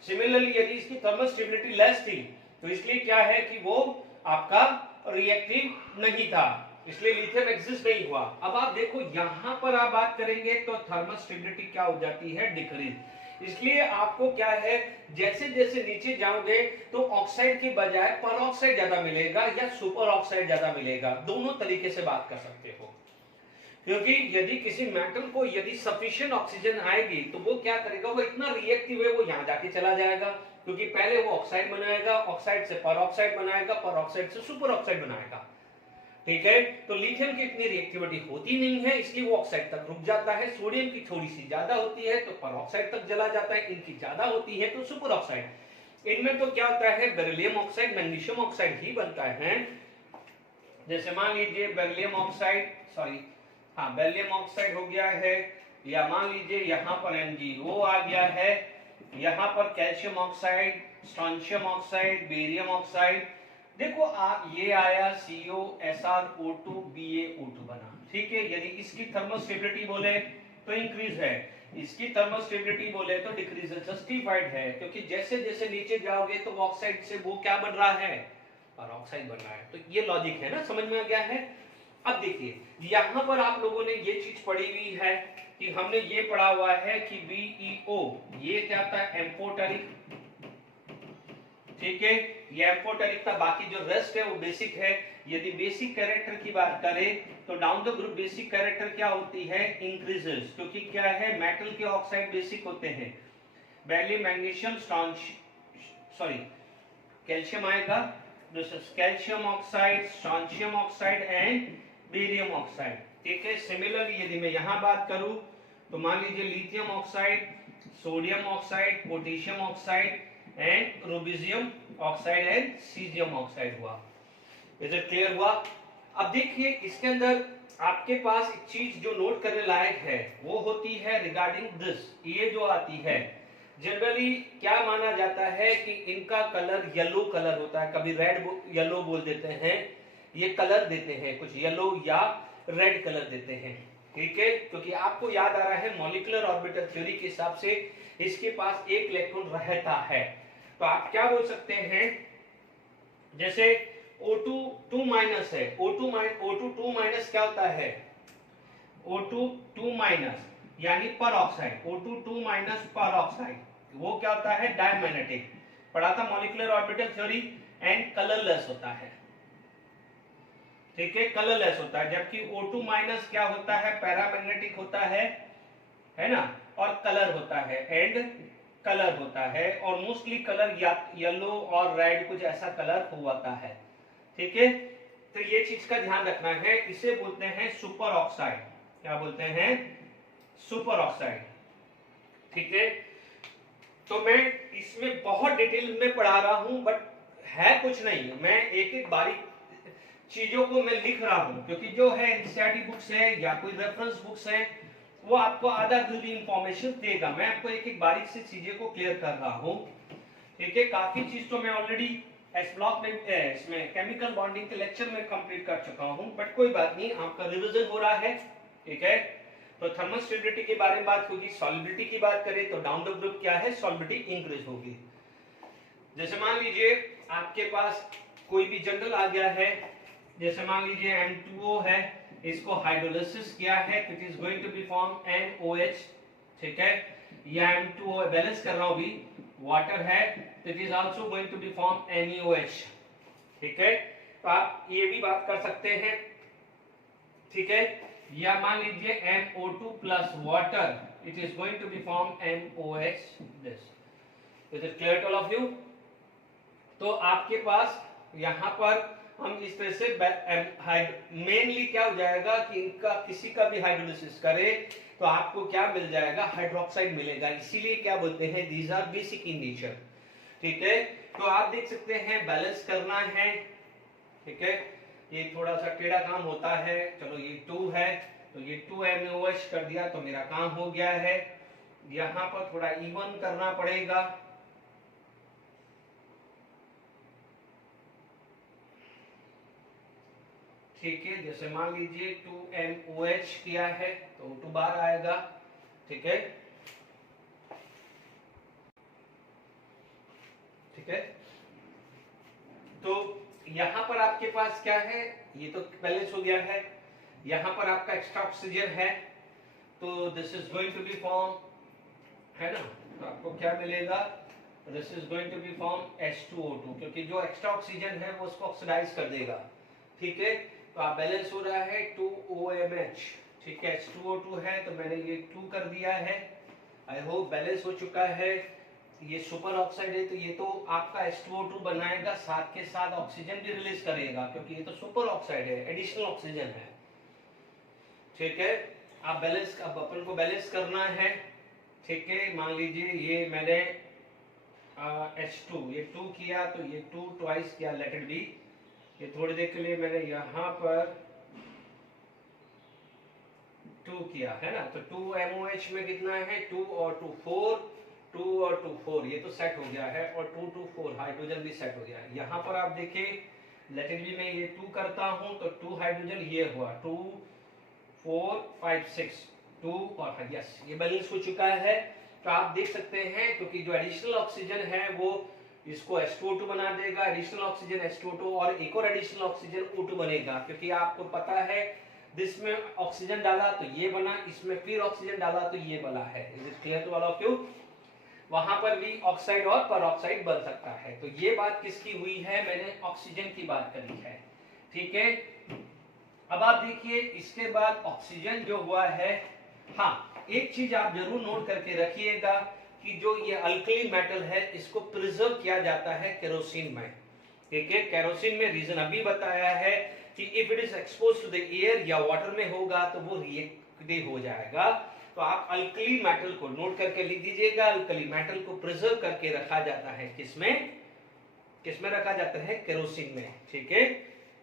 Similarly यदि इसकी थर्मल स्टेबिलिटी लेस थी तो इसलिए क्या है कि वो आपका रिएक्टिव नहीं था, इसलिए लिथियम एग्जिस्ट नहीं हुआ। अब आप देखो यहाँ पर आप बात करेंगे तो थर्मल स्टेबिलिटी क्या हो जाती है, डिक्रीज। इसलिए आपको क्या है जैसे जैसे नीचे जाओगे तो ऑक्साइड के बजाय परऑक्साइड ज्यादा मिलेगा या सुपर ऑक्साइड ज्यादा मिलेगा, दोनों तरीके से बात कर सकते हो। क्योंकि यदि किसी मेटल को यदि सफिशिएंट ऑक्सीजन आएगी तो वो क्या करेगा, वो इतना रिएक्टिव है वो यहां जाके चला जाएगा, क्योंकि पहले वो ऑक्साइड बनाएगा, ऑक्साइड से परऑक्साइड बनाएगा, परऑक्साइड से सुपर ऑक्साइड बनाएगा, ठीक है। तो लिथियम की इतनी रिएक्टिविटी होती नहीं है इसलिए वो ऑक्साइड तक रुक जाता है। सोडियम की थोड़ी सी ज्यादा होती है तो परऑक्साइड तक चला जाता है, इनकी ज्यादा होती है तो सुपर ऑक्साइड। इनमें तो क्या होता है बेरिलियम ऑक्साइड मैग्नीशियम ऑक्साइड ही बनता है। जैसे मान लीजिए बेरिलियम ऑक्साइड बेरिलियम ऑक्साइड हो गया है, या मान लीजिए यहाँ पर MgO आ गया है, यहाँ पर calcium oxide, strontium oxide, barium oxide. देखो ये आया COSrO2 BaO2 बना, ठीक है। यदि इसकी थर्मल स्टेबिलिटी बोले तो इंक्रीज है, इसकी थर्मल स्टेबिलिटी बोले तो डिक्रीज है, जस्टिफाइड है, क्योंकि जैसे जैसे नीचे जाओगे तो ऑक्साइड से वो क्या बन रहा है, परऑक्साइड बन रहा है। तो ये लॉजिक है ना, समझ में आ गया है। अब देखिए यहां पर आप लोगों ने ये चीज पढ़ी हुई है कि हमने ये पढ़ा हुआ है कि BeO ये क्या था, एम्फोटेरिक, ठीक है। ये एम्फोटेरिक था, बाकी जो रेस्ट है वो बेसिक है। यदि बेसिक कैरेक्टर की बात करें तो down the group basic character क्या होती है, इंक्रीजेस, क्योंकि क्या है मेटल के ऑक्साइड बेसिक होते हैं, बेरिलियम मैग्नीशियम कैल्शियम आएगा, this is calcium oxide, strontium oxide and barium oxide, ठीक है। सिमिलरली यदि मैं यहां बात करूं तो मान लीजिए lithium oxide, sodium oxide, potassium oxide and rubidium oxide and caesium oxide हुआ। इज इट क्लियर हुआ? अब देखिए इसके अंदर आपके पास एक चीज जो नोट करने लायक है वो होती है रिगार्डिंग दिस, ये जो आती है जनरली क्या माना जाता है कि इनका कलर येलो कलर होता है, कभी रेड येलो बोल देते हैं, ये कलर देते हैं कुछ येलो या रेड कलर देते हैं, ठीक है। क्योंकि आपको याद आ रहा है मॉलिक्यूलर ऑर्बिटल थ्योरी के हिसाब से इसके पास एक इलेक्ट्रॉन रहता है, तो आप क्या बोल सकते हैं, जैसे O2 2 माइनस है, O2 2 माइनस क्या होता है, O2 2 माइनस यानी पर ऑक्साइड, O2 2 माइनस पर ऑक्साइड, वो क्या होता है, डायमैग्नेटिक, पढ़ा था molecular orbital theory, and colourless होता है, ठीक है, कलरलेस होता है। जबकि O2 माइनस क्या होता है, पैरामैग्नेटिक होता है ना, और कलर होता है, एंड कलर होता है, और मोस्टली कलर या येलो और रेड कुछ ऐसा कलर होता है, ठीक है। तो ये चीज का ध्यान रखना है, इसे बोलते हैं सुपर ऑक्साइड, क्या बोलते हैं, सुपर ऑक्साइड, ठीक है। तो मैं इसमें बहुत डिटेल में पढ़ा रहा हूं बट है कुछ नहीं, मैं एक एक बारीक चीजों को मैं लिख रहा हूं, क्योंकि जो है एनसीईआरटी बुक्स है या कोई रेफरेंस बुक्स है वो आपको आधा अधूरी इंफॉर्मेशन देगा, मैं आपको एक एक बारीक से चीजें को क्लियर कर रहा हूं, ठीक है। काफी चीज तो मैं ऑलरेडी एस ब्लॉक में इसमें केमिकल बॉन्डिंग के लेक्चर में कंप्लीट कर चुका हूं, बट कोई बात नहीं, आपका रिवीजन हो रहा है, ठीक है। तो थर्मल स्टेबिलिटी के बारे में बात होगी, सॉल्युबिलिटी की बात करें तो डाउन द ग्रुप क्या है, सॉल्युबिलिटी इंक्रीज होगी। जैसे मान लीजिए आपके पास कोई भी जनरल आ गया है, जैसे मान लीजिए M2O है, इसको हाइड्रोलिसिस किया है तो it is going to be form NOH, ठीक है। या M2O बैलेंस कर रहा हूं भी, वाटर है तो it is also going to be form NaOH, ठीक है। तो आप ये भी बात कर सकते हैं, ठीक है। या मान लीजिए MO2 plus water, it is going to be form NOH this. Is it clear to all of you? तो आपके पास यहाँ पर हम इस तरह से मेनली क्या हो जाएगा कि इनका किसी का भी हाइड्रोलिसिस करे तो आपको क्या मिल जाएगा, हाइड्रोक्साइड मिलेगा। इसीलिए क्या बोलते हैं, these are basic in nature, ठीक है। तो आप देख सकते हैं बैलेंस करना है, ठीक है। ये थोड़ा सा टेढ़ा काम होता है, चलो ये 2 है तो ये 2NaOH कर दिया तो मेरा काम हो गया है। यहाँ पर थोड़ा इवन करना पड़ेगा, ठीक है। जैसे मान लीजिए 2NOH किया है तो O2 बार आएगा, ठीक है, ठीक है। तो यहां पर आपके पास क्या है, ये तो बैलेंस हो गया है। यहां पर आपका एक्स्ट्रा ऑक्सीजन है तो this is going to be form, है ना, तो आपको क्या मिलेगा, this is going to be form H2O2, क्योंकि जो एक्स्ट्रा ऑक्सीजन है वो उसको ऑक्सीडाइज कर देगा, ठीक है। तो आप बैलेंस हो रहा है 2OMH, ठीक है। H2O2 है तो मैंने ये 2 कर दिया है, आई होप बैलेंस हो चुका है। ये सुपर ऑक्साइड है तो ये तो आपका H2O2 बनाएगा, साथ के साथ ऑक्सीजन भी रिलीज करेगा, क्योंकि ये तो सुपर ऑक्साइड है, एडिशनल ऑक्सीजन है, ठीक है। आप बैलेंस, अब अपन को बैलेंस करना है, ठीक है। मान लीजिए ये मैंने H2 ये 2 किया तो ये 2 ट्वाइस किया, लेट इट बी। ये थोड़ी देर के लिए मैंने यहाँ पर 2 किया है ना, तो 2MOH में कितना है, 2 और 2 4, 2 और 2 4, ये तो सेट हो गया है, और 2 2 4 हाइड्रोजन भी सेट हो गया है। यहाँ पर आप देखिए लेट इट बी में ये 2 करता हूँ तो 2 हाइड्रोजन ये हुआ, 2 4 5 6 2 और यस, ये बैलेंस हो चुका है। तो आप देख सकते हैं क्योंकि जो एडिशनल ऑक्सीजन है वो इसको H2O2 बना देगा, एडिशनल ऑक्सीजन H2O2 और एक और एडिशनल ऑक्सीजन O2 बनेगा, क्योंकि आपको पता है जिसमें ऑक्सीजन डाला तो ये बना, इसमें फिर ऑक्सीजन डाला तो ये बना है। Is it clear to all of you? वहां पर भी ऑक्साइड और परऑक्साइड बन सकता है। तो ये बात किसकी हुई है, मैंने ऑक्सीजन की बात करी है, ठीक है। अब आप देखिए इसके बाद ऑक्सीजन जो हुआ है, हाँ एक चीज आप जरूर नोट करके रखिएगा कि जो ये अल्कली मेटल है इसको प्रिजर्व किया जाता है केरोसिन में, ठीक है। केरोसिन में रीजन अभी बताया है कि if it is expose to the air या वाटर में होगा तो वो रिएक्टिव हो जाएगा। तो आप अल्कली मेटल को नोट करके लिख दीजिएगा, अल्कली मेटल को प्रिजर्व करके रखा जाता है किसमें, किसमें रखा जाता है, केरोसिन में, ठीक है।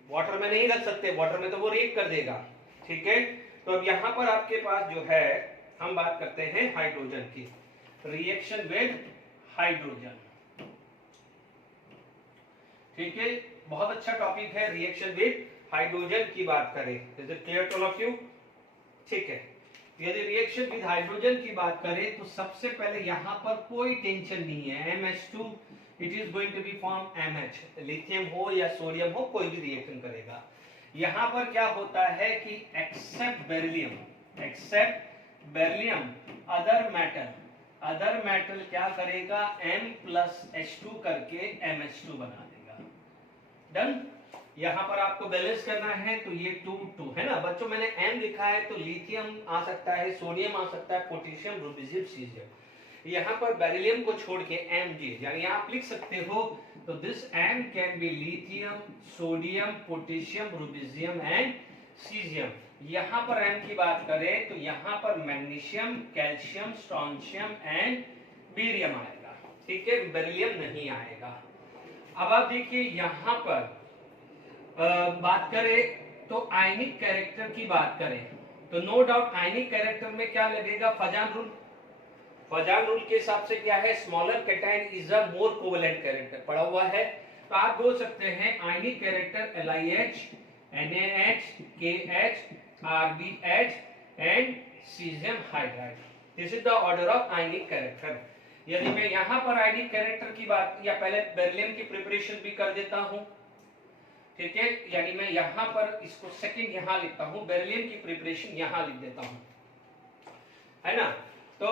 वाटर में नहीं रख सकते, वाटर में तो वो रिएक्ट कर देगा, ठीक है। तो अब यहां पर आपके पास जो है हम बात करते हैं हाइड्रोजन की, रिएक्शन विद हाइड्रोजन, ठीक है। बहुत अच्छा टॉपिक है, रिएक्शन विद हाइड्रोजन की बात करें। Is it clear to all of you? ठीक है। यदि रिएक्शन विद हाइड्रोजन की बात करें तो सबसे पहले यहां पर कोई टेंशन नहीं है, MH2 it is going to be form MH, lithium हो या सोडियम हो कोई भी रिएक्शन करेगा। यहां पर क्या होता है कि एक्सेप्ट बेरिलियम अदर मेटल क्या करेगा, M+H2 करके MH2 बना देगा। डन। यहां पर आपको बैलेंस करना है तो ये 2 2 है ना बच्चों, मैंने M लिखा है तो लिथियम आ सकता है, सोडियम आ सकता है, पोटेशियम, रूबिडियम, सीजियम। यहाँ पर बेरिलियम को छोड़ के Mg, यानी आप लिख सकते हो तो this M can be lithium, sodium, potassium, rubidium and caesium. यहाँ पर M की बात करें तो यहाँ पर magnesium, calcium, strontium and barium आएगा, ठीक है, बेरिलियम नहीं आएगा। अब आप देखिए यहाँ पर बात करें तो आयनिक कैरेक्टर की बात करें तो नो डाउट आयनिक कैरेक्टर में क्या लगेगा, फजान रूल के हिसाब से क्या है, smaller cation is a more covalent character पढ़ा हुआ है। तो आप बोल सकते हैं आयनिक character LiH, NaH, KH, RbH and caesium hydride. This is the order of ionic character. यदि मैं यहाँ पर आयनिक कैरेक्टर की बात या पहले बेरिलियम की प्रिपरेशन भी कर देता हूं ठीक है, यानी मैं यहां पर इसको सेकंड यहां लिखता हूं, बेरिलियम की प्रिपरेशन यहां लिख देता हूं, है ना। तो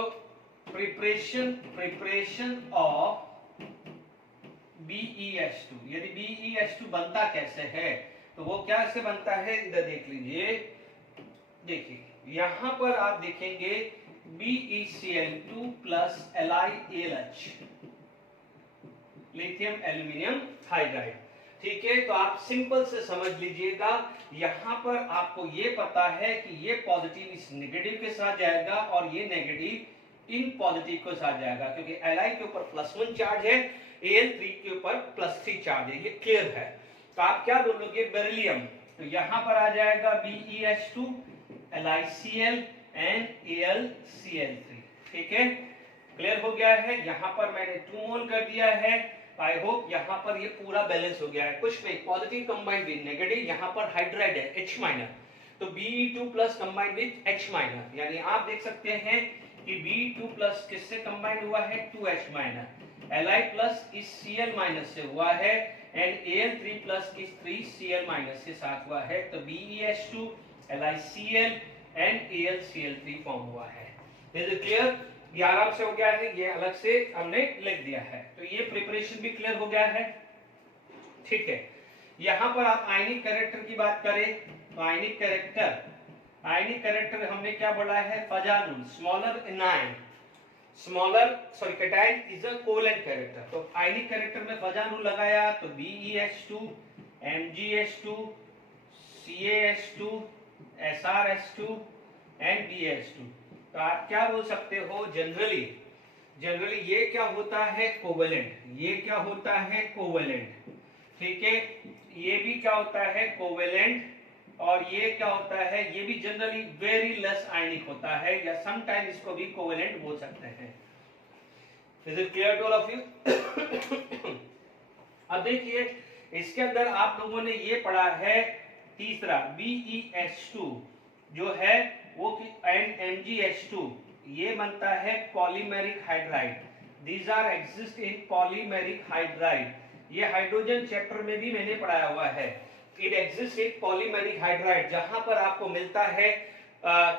प्रिपरेशन ऑफ BeS2, यदि BeS2 बनता कैसे है, तो वो क्या से बनता है, इधर देख लीजिए, देखिए यहां पर आप देखेंगे BeCl2 plus LiAlH, lithium aluminium hydride. ठीक है, तो आप सिंपल से समझ लीजिएगा, यहां पर आपको ये पता है कि ये पॉजिटिव इस नेगेटिव के साथ जाएगा और ये नेगेटिव इन पॉजिटिव के साथ जाएगा, क्योंकि Li के ऊपर +1 चार्ज है, Al3 के ऊपर +3 चार्ज है, ये क्लियर है। तो आप क्या बोलोगे, बेरिलियम, तो यहां पर आ जाएगा BeS2 LiCl and AlCl3। ठीक है, क्लियर हो गया है। यहां पर मैंने 2 मोल कर दिया है। आई होप यहां पर ये पूरा बैलेंस हो गया है, कुछ नहीं, पॉजिटिव कंबाइंड विद नेगेटिव, यहां पर हाइड्राइड है H माइनर, तो Be2 plus combined with H minor, यानी आप देख सकते हैं कि Be2 प्लस किससे कंबाइंड हुआ है, 2H माइनर, Li प्लस इस Cl माइनस से हुआ है, एंड Al3 प्लस इस 3Cl माइनस के साथ हुआ है, तो BeS2 LiCl and AlCl3 form हुआ है। Is it clear? ये आराम से हो गया है, ये अलग से हमने लिख दिया है, तो ये प्रिपरेशन भी क्लियर हो गया है। ठीक है, यहां पर आप आयनिक कैरेक्टर की बात करें, तो आयनिक कैरेक्टर हमने क्या बोला है, फजानुल, smaller anion, cation is a covalent character, तो आयनिक कैरेक्टर में फजानुल लगाया तो BeS2 MgS2 CaS2 SrS2 and BeS2। तो आप क्या बोल सकते हो, जनरली ये क्या होता है, कोवेलेंट, ये क्या होता है, कोवेलेंट। ठीक है, ये भी क्या होता है, कोवेलेंट, और ये क्या होता है, ये भी जनरली वेरी लेस आयनिक होता है, या समटाइम इसको भी कोवेलेंट बोल सकते हैं। Is it clear to all of you? अब देखिए, इसके अंदर आप लोगों ने ये पढ़ा है, तीसरा BeS2 जो है वो एंड MgH2, ये बनता है polymeric hydride, these are exist in polymeric hydride, ये हाइड्रोजन चैप्टर में भी मैंने पढ़ाया हुआ है, it exist in polymeric hydride, जहां पर आपको मिलता है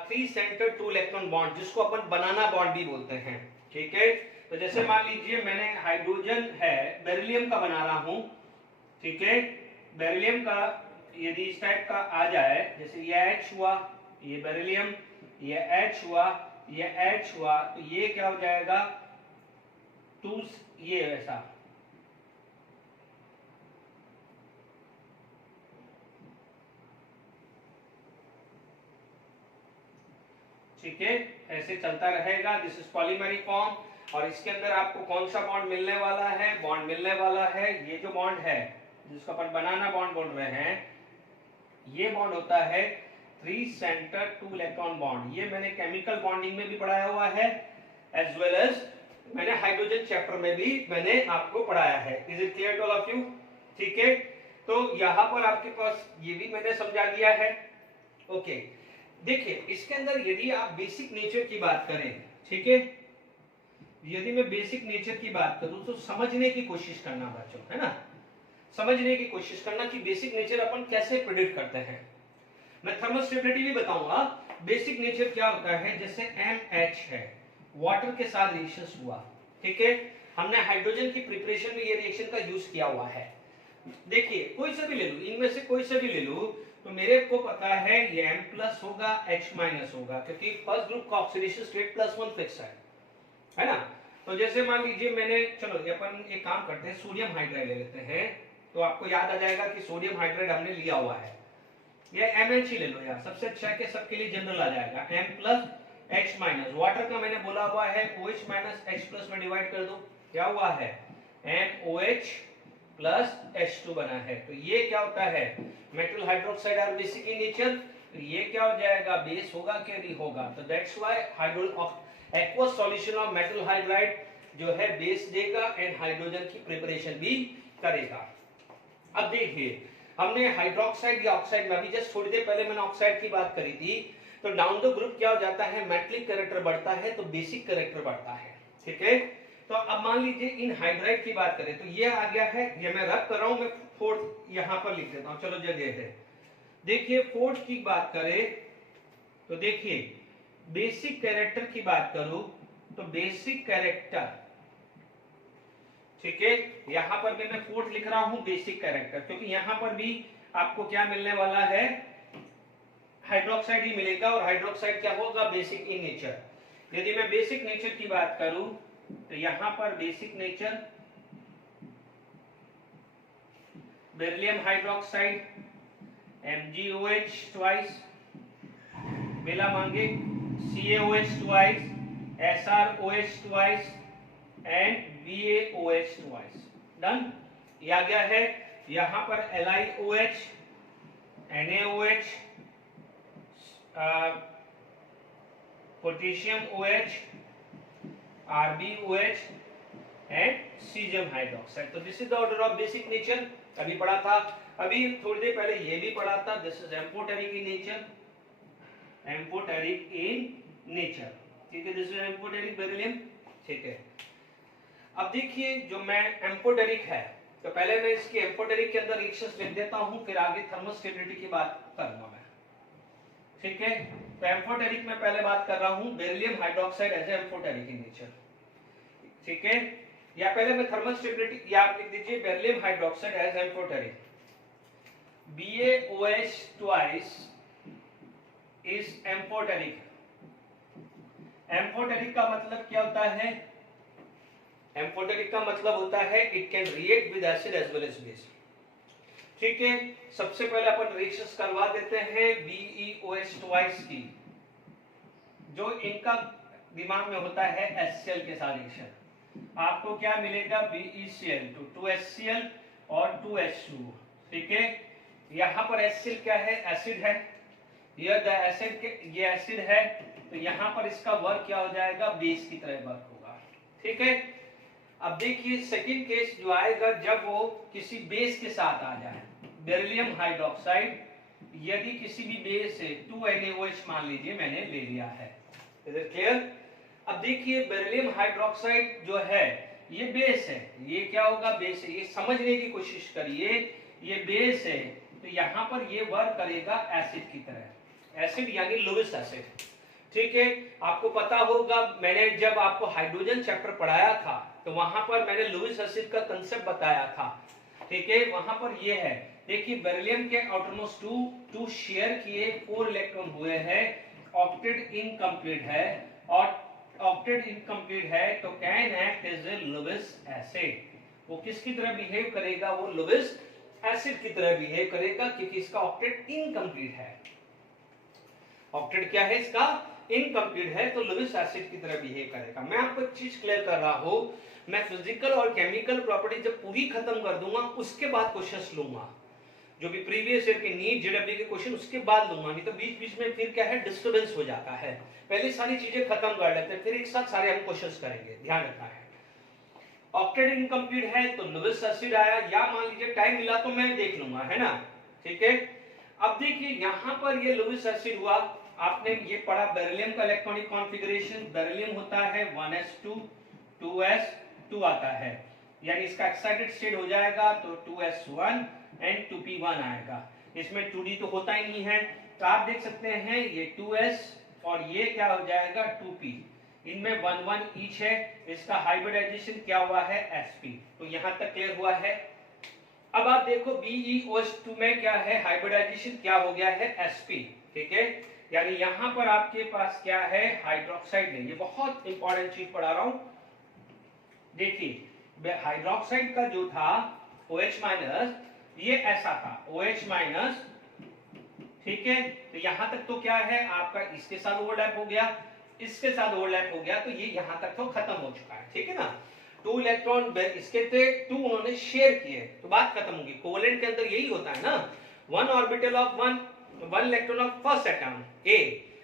3 सेंटर 2 इलेक्ट्रॉन बॉन्ड, जिसको अपन बनाना बॉन्ड भी बोलते हैं। ठीक है, तो जैसे मान लीजिए मैंने हाइड्रोजन है, बेरिलियम का बना रहा हूं, ठीक है, बेरिलियम का यदि इस टाइप का आ जाए, जैसे ये H हुआ, ये बेरिलियम, ये H हुआ, ये H हुआ, तो ये क्या हो जाएगा 2, ये ऐसा, ठीक है, ऐसे चलता रहेगा, दिस इज पॉलीमेरिक फॉर्म। और इसके अंदर आपको कौन सा बॉन्ड मिलने वाला है, बॉन्ड मिलने वाला है, ये जो बॉन्ड है जिसको अपन बनाना बॉन्ड बोल रहे हैं, ये बॉन्ड होता है 3 सेंटर 2 इलेक्ट्रॉन बॉन्ड, ये मैंने केमिकल बॉन्डिंग में भी पढ़ाया हुआ है, एज वेल एज मैंने हाइड्रोजन चैप्टर में भी मैंने आपको पढ़ाया है। Is it clear to all of you? ठीक है, तो यहां पर आपके पास ये भी मैंने समझा दिया है। ओके, देखिए इसके अंदर यदि आप बेसिक नेचर की बात करें, ठीक है, यदि मैं बेसिक नेचर की बात करूं तो समझने की कोशिश करना बच्चों, है ना, समझने की कोशिश करना कि बेसिक नेचर अपन कैसे प्रेडिक्ट करते हैं। मैं थर्मोस्टेबिलिटी भी बताऊंगा, बेसिक नेचर क्या होता है, जैसे MH है, वाटर के साथ रिएक्शन हुआ, ठीक है, हमने हाइड्रोजन की प्रिपरेशन में ये रिएक्शन का यूज किया हुआ है। देखिए कोई सा भी ले लो, इनमें से कोई सा भी ले लो, तो मेरे को पता है ये M+ होगा, H- होगा, क्योंकि फर्स्ट ग्रुप का ऑक्सीडेशन स्टेट +1 फिक्स है ना। तो जैसे मान लीजिए मैंने, चलो ये अपन एक काम करते हैं, सोडियम हाइड्राइड ले लेते हैं, तो आपको याद आ जाएगा कि सोडियम हाइड्राइड हमने लिया हुआ है, ये MH ही ले लो यार, सबसे अच्छा है कि सबके लिए जनरल आ जाएगा, M+H-, वाटर का मैंने बोला हुआ है OH- H+ में डिवाइड कर दो, क्या हुआ है MOH प्लस H2 बना है। तो ये क्या होता है, metal hydroxide are basic in nature, तो ये क्या हो जाएगा, बेस होगा क्या, नहीं होगा, तो that's why aqueous solution of metal hydride जो है बेस देगा एंड हाइड्रोजन की प्रिपरेशन भी करेगा। अब देखिए हमने हाइड्रोक्साइड या ऑक्साइड में, अभी जस्ट थोड़ी देर पहले मैंने ऑक्साइड की बात करी थी, तो डाउन द ग्रुप क्या हो जाता है, मेटलिक कैरेक्टर बढ़ता है तो बेसिक कैरेक्टर बढ़ता है, ठीक है। तो अब मान लीजिए इन हाइड्राइड की बात करें तो ये आ गया है, ये मैं रब कर रहा हूं, मैं फोर्थ यहां पर लिख देता हूं, चलो जगह है। देखिए फोर्थ की बात करें तो देखिए बेसिक कैरेक्टर की बात करूं तो बेसिक कैरेक्टर, ठीक है, यहां पर भी मैं फोर्थ लिख रहा हूं बेसिक कैरेक्टर, क्योंकि यहां पर भी आपको क्या मिलने वाला है, हाइड्रोक्साइड ही मिलेगा, और हाइड्रोक्साइड क्या होगा, बेसिक इन नेचर। यदि मैं बेसिक नेचर की बात करूं तो यहां पर basic nature beryllium hydroxide MgOH twice, मिला मांगे CaOH twice, SrOH twice and BaOH twice, done. ये आ गया है। यहां पर LiOH, NaOH, potassium OH, RbOH and caesium hydroxide. तो this is the order of basic nature, अभी पढ़ा था, अभी थोड़ी देर पहले ये भी पढ़ा था, this is amphoteric in nature, amphoteric in nature, ठीक है, दिस इज एम्फोटेरिक बेरिलियम, ठीक है। अब देखिए जो मैं एम्फोटेरिक है तो पहले मैं इसकी एम्फोटेरिक के अंदर रिएक्शंस लिख देता हूं, फिर आगे थर्मोस्टेबिलिटी की बात करूंगा मैं, ठीक है। तो एम्फोटेरिक में पहले बात कर रहा हूं beryllium hydroxide as amphoteric in nature, ठीक है, या पहले मैं थर्मल स्टेबिलिटी, या आप लिख दीजिए beryllium hydroxide as amphoteric, BaOH twice is amphoteric. Amphoteric का मतलब क्या होता है, एम्फोटेरिक का मतलब होता है it can react with acid as well as base, ठीक है। सबसे पहले अपन रिएक्शंस करवा देते हैं BeOH ट्वाइस की, जो इनका दिमाग में होता है HCl के साथ रिएक्शन, आपको क्या मिलेगा, BeCl, 2HCl और 2H2, ठीक है। यहां पर HCl क्या है, एसिड है, ये द एसिड के, ये एसिड है, तो यहां पर इसका वर्क क्या हो जाएगा, बेस की तरह वर्क होगा, ठीक है। अब देखिए सेकंड केस जो आएगा जब वो किसी बेस के साथ आ जाए, बेरिलियम हाइड्रोक्साइड यदि किसी भी बेस से 2NaOH मान लीजिए मैंने ले लिया है, इज इट क्लियर। अब देखिए बेरिलियम हाइड्रोक्साइड जो है ये बेस है, ये क्या होगा, बेस है, ये समझने की कोशिश करिए, ये बेस है, तो यहां पर ये वर्क करेगा एसिड की तरह, एसिड यानी लुईस एसिड, ठीक है। आपको पता होगा मैंने जब आपको हाइड्रोजन चैप्टर पढ़ाया था तो वहां पर मैंने लुईस एसिड का कांसेप्ट बताया था, ठीक है। वहां पर ये है, देखिए बेरिलियम के आउटरमोस्ट टू शेयर किए 4 इलेक्ट्रॉन हुए हैं, ऑक्टेट इनकम्प्लीट है, और ऑक्टेट इनकम्प्लीट है तो can act as a Lewis acid, वो किसकी तरह बिहेव करेगा, वो लुईस एसिड की तरह बिहेव करेगा, क्योंकि इसका ऑक्टेट इनकम्प्लीट है, ऑक्टेट क्या है इसका, इनकम्प्लीट है, तो लुईस एसिड की तरह बिहेव करेगा। मैं आपको एक चीज क्लियर कर रहा हूं, मैं फिजिकल और केमिकल प्रॉपर्टी जब पूरी खत्म कर दूंगा उसके बाद क्वेश्चंस लूंगा, जो भी प्रीवियस ईयर के नीट जेडब्ल्यू के क्वेश्चन उसके बाद लूंगा, नहीं तो बीच बीच में फिर क्या है डिस्टर्बेंस हो जाता है, पहले सारी चीजें खत्म कर लेते हैं फिर एक साथ सारे हम क्वेश्चंस करेंगे, ध्यान रखना है। ऑक्टेट इनकम्प्लीट है तो लुईस एसिड आया, या मान लीजिए टाइम मिला तो मैं देख लूंगा, है ना, ठीक है। अब देखिए यहां पर ये लुईस एसिड हुआ, आपने ये पढ़ा बेरिलियम का इलेक्ट्रॉनिक कॉन्फ़िगरेशन, बेरिलियम होता है 1s2 2s2 आता है, यानी इसका एक्साइटेड स्टेट हो जाएगा तो 2s1 एंड 2p1 आएगा, इसमें 2d तो होता ही नहीं है, तो आप देख सकते हैं ये 2s और ये क्या हो जाएगा 2p, इनमें 1 ईच है, इसका हाइब्रिडाइजेशन क्या हुआ है sp, तो यहां तक क्लियर हुआ है। अब आप देखो BeOH2 में क्या है, हाइब्रिडाइजेशन क्या हो गया है sp, ठीक है, यानी यहां पर आपके पास क्या है, हाइड्रोक्साइड है, ये बहुत इंपॉर्टेंट चीज पढ़ा रहा हूं, देखिए हाइड्रोक्साइड का जो था OH माइनस ये ऐसा था OH माइनस, ठीक है, तो यहां तक तो क्या है आपका इसके साथ ओवरलैप हो गया, इसके साथ ओवरलैप हो गया, तो ये यहां तक तो खत्म हो चुका है, ठीक है ना, 2 इलेक्ट्रॉन इसके थे 2 उन्होंने शेयर किए तो बात खत्म होगी, कोवेलेंट के अंदर यही होता है ना, 1 orbital of 1 electron of first atom A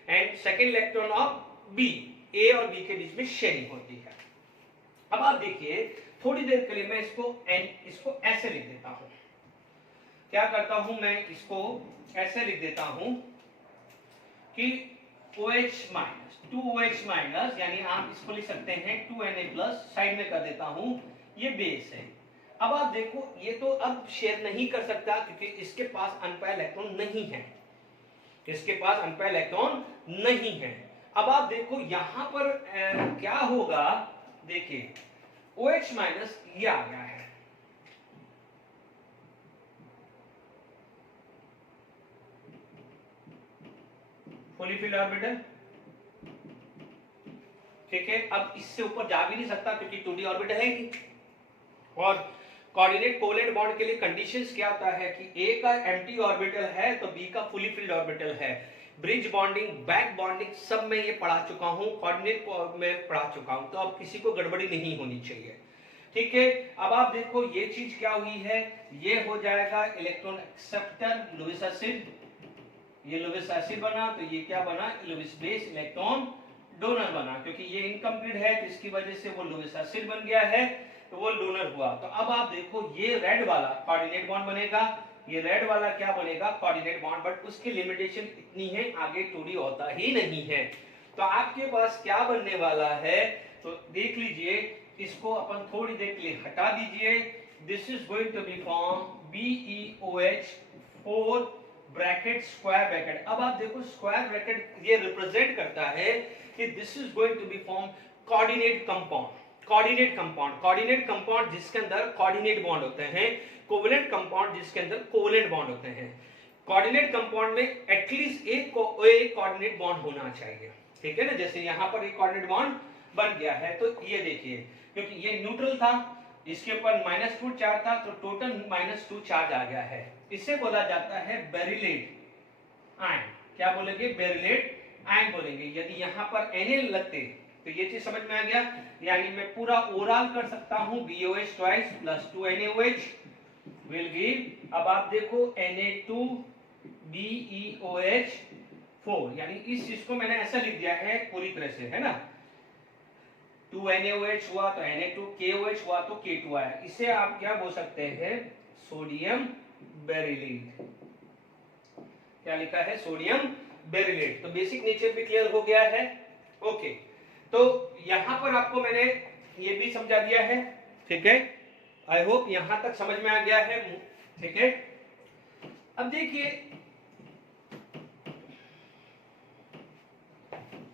and second electron of B, A और B के बीच में शेयरिंग होती है। अब आप देखिए थोड़ी देर के लिए मैं इसको ऐसे लिख देता हूं, क्या करता हूं मैं इसको ऐसे लिख देता हूं कि OH माइनस, 2OH माइनस, यानी आप इसको लिख सकते हैं 2Na प्लस, साइड में कर देता हूं, ये बेस है। अब आप देखो ये तो अब शेयर नहीं कर सकता क्योंकि इसके पास अनपेयर इलेक्ट्रॉन नहीं है, इसके पास अनपेयर इलेक्ट्रॉन नहीं है। अब आप देखो यहां पर क्या होगा, देखिए OH माइनस ये आ गया है, फुली फिल्ड ऑर्बिटल, ठीक है। अब इससे ऊपर जा भी नहीं सकता क्योंकि 2d ऑर्बिटल है ही। और कोऑर्डिनेट कोवैलेंट बॉन्ड के लिए कंडीशंस क्या होता है कि A का एम्प्टी ऑर्बिटल है तो B का फुली फिल्ड ऑर्बिटल है। ब्रिज बॉन्डिंग, बैक बॉन्डिंग सब में ये पढ़ा चुका हूं, कोऑर्डिनेट में पढ़ा चुका हूं, तो अब किसी को गड़बड़ी नहीं होनी चाहिए, ठीक है। अब आप देखो ये चीज क्या हुई है, ये हो जाएगा इलेक्ट्रॉन एक्सेप्टर लुईस एसिड, ये लुईस एसिड बना, तो ये क्या बना, लुईस बेस इलेक्ट्रॉन डोनर बना, क्योंकि ये इनकम्प्लीट है तो इसकी वजह से वो लुईस एसिड बन गया है, तो वो डोनर हुआ। तो अब आप देखो ये रेड वाला कोऑर्डिनेट बॉन्ड बनेगा, ये रेड वाला क्या बनेगा, कोऑर्डिनेट बॉन्ड, बट उसकी लिमिटेशन इतनी है आगे 2d होता ही नहीं है। तो आपके पास क्या बनने वाला है, तो देख लीजिए, इसको अपन थोड़ी देर के लिए हटा दीजिए। This is going to be form BeOH 4 bracket square bracket. अब आप देखो स्क्वायर ब्रैकेट ये रिप्रेजेंट करता है कि this is going to be form coordinate compound, coordinate compound, coordinate compound जिसके अंदर कोऑर्डिनेट बॉन्ड होते हैं, कोवैलेंट कंपाउंड जिसके अंदर कोवैलेंट बॉन्ड होते हैं। कोऑर्डिनेट कंपाउंड में एटलीस्ट एक कोऑर्डिनेट बॉन्ड होना चाहिए, ठीक है ना। जैसे यहां पर एक कोऑर्डिनेट बॉन्ड बन गया है, तो ये देखिए क्योंकि ये न्यूट्रल था, इसके ऊपर -2 चार्ज था, तो टोटल -2 चार्ज आ गया है। इसे बोला जाता है बेरिलेट आयन। क्या बोलेंगे, बेरिलेट आयन बोलेंगे। यदि यहां पर Na लगते तो ये चीज समझ में आ गया, यानी मैं पूरा ओवरऑल कर सकता हूं BeOH twice plus 2NaOH will give, अब आप देखो Na2 BeOH 4, यानी इस चीज को मैंने ऐसा लिख दिया है पूरी तरह से, है ना। 2NaOH हुआ तो Na2, KOH हुआ तो K2 आया। इसे आप क्या बोल सकते हैं, सोडियम बेरिलेट। क्या लिखा है, सोडियम बेरिलेट। तो बेसिक नेचर भी क्लियर हो गया है, ओके। तो यहां पर आपको मैंने ये भी समझा दिया है, ठीक है। आई होप यहां तक समझ में आ गया है, ठीक है। अब देखिए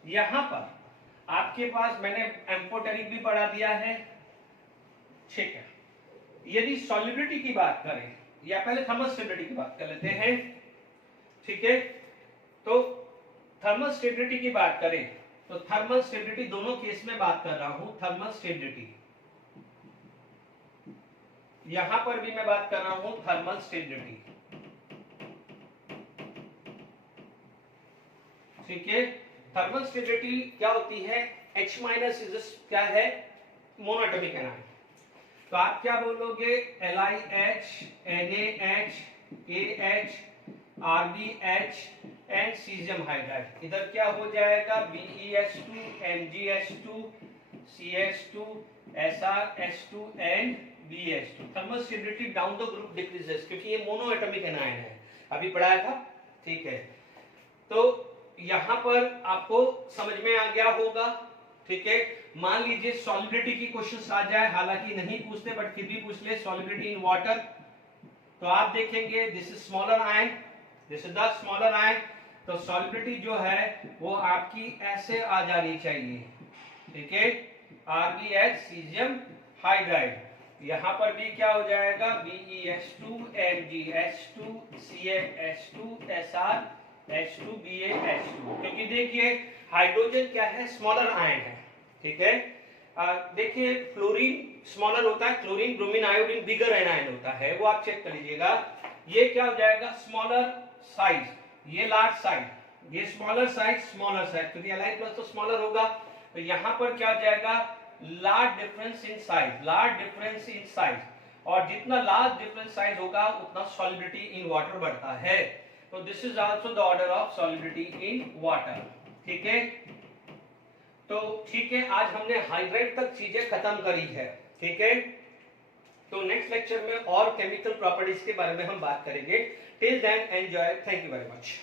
यहां पर आपके पास मैंने एम्फोटेरिक भी पढ़ा दिया है, ठीक है। यदि सॉल्युबिलिटी की बात करें या पहले थर्मल स्टेबिलिटी की बात कर लेते हैं, ठीक है। तो थर्मल स्टेबिलिटी की बात करें तो थर्मल स्टेबिलिटी दोनों केस में बात कर रहा हूं, थर्मल स्टेबिलिटी, यहां पर भी मैं बात कर रहा हूं थर्मल स्टेबिलिटी, ठीक है। थर्मल स्टेबिलिटी क्या होती है, H माइनस इज क्या है, मोनोएटॉमिक एनायन। तो आप क्या बोलोगे, LiH, NaH, KH, RbH and caesium hydride. इधर क्या हो जाएगा, BeH2, MgH2, CH2, SrH2 and BH2। Thermal stability down the group decreases, क्योंकि ये मोनोएटॉमिक एनायन है, अभी पढ़ाया था, ठीक है। तो यहां पर आपको समझ में आ गया होगा, ठीक है। मान लीजिए सॉल्युबिलिटी की क्वेश्चन आ जाए, हालांकि नहीं पूछते बट फिर भी पूछ ले, सॉल्युबिलिटी इन वाटर, तो आप देखेंगे this is smaller ion, this is the smaller ion, तो सॉल्युबिलिटी जो है वो आपकी ऐसे आ जानी चाहिए, ठीक है। RbH सीजियम हाइड्राइड, यहां पर भी क्या हो जाएगा, BeH2, MgH2, CH2, SrH2, BaH2, क्योंकि देखिए हाइड्रोजन क्या है, स्मॉलर आयन है, ठीक है। देखिए फ्लोरीन स्मॉलर होता है, क्लोरीन, ब्रोमीन, आयोडीन बिगर आयन होता है, वो आप चेक कर लीजिएगा। ये क्या हो जाएगा, स्मॉलर साइज, ये लार्ज साइज, ये स्मॉलर साइज, क्योंकि Li+ तो स्मॉलर होगा, तो यहां पर क्या हो जाएगा, large difference in size, large difference in size, और जितना लार्ज डिफरेंस साइज होगा उतना सॉल्युबिलिटी इन वाटर बढ़ता है। तो this is also the order of solubility in water, ठीक है। तो ठीक है, आज हमने हाइड्राइड तक चीजें खत्म करी है, ठीक है। तो नेक्स्ट लेक्चर में और केमिकल प्रॉपर्टीज के बारे में हम बात करेंगे। Till then enjoy, thank you very much.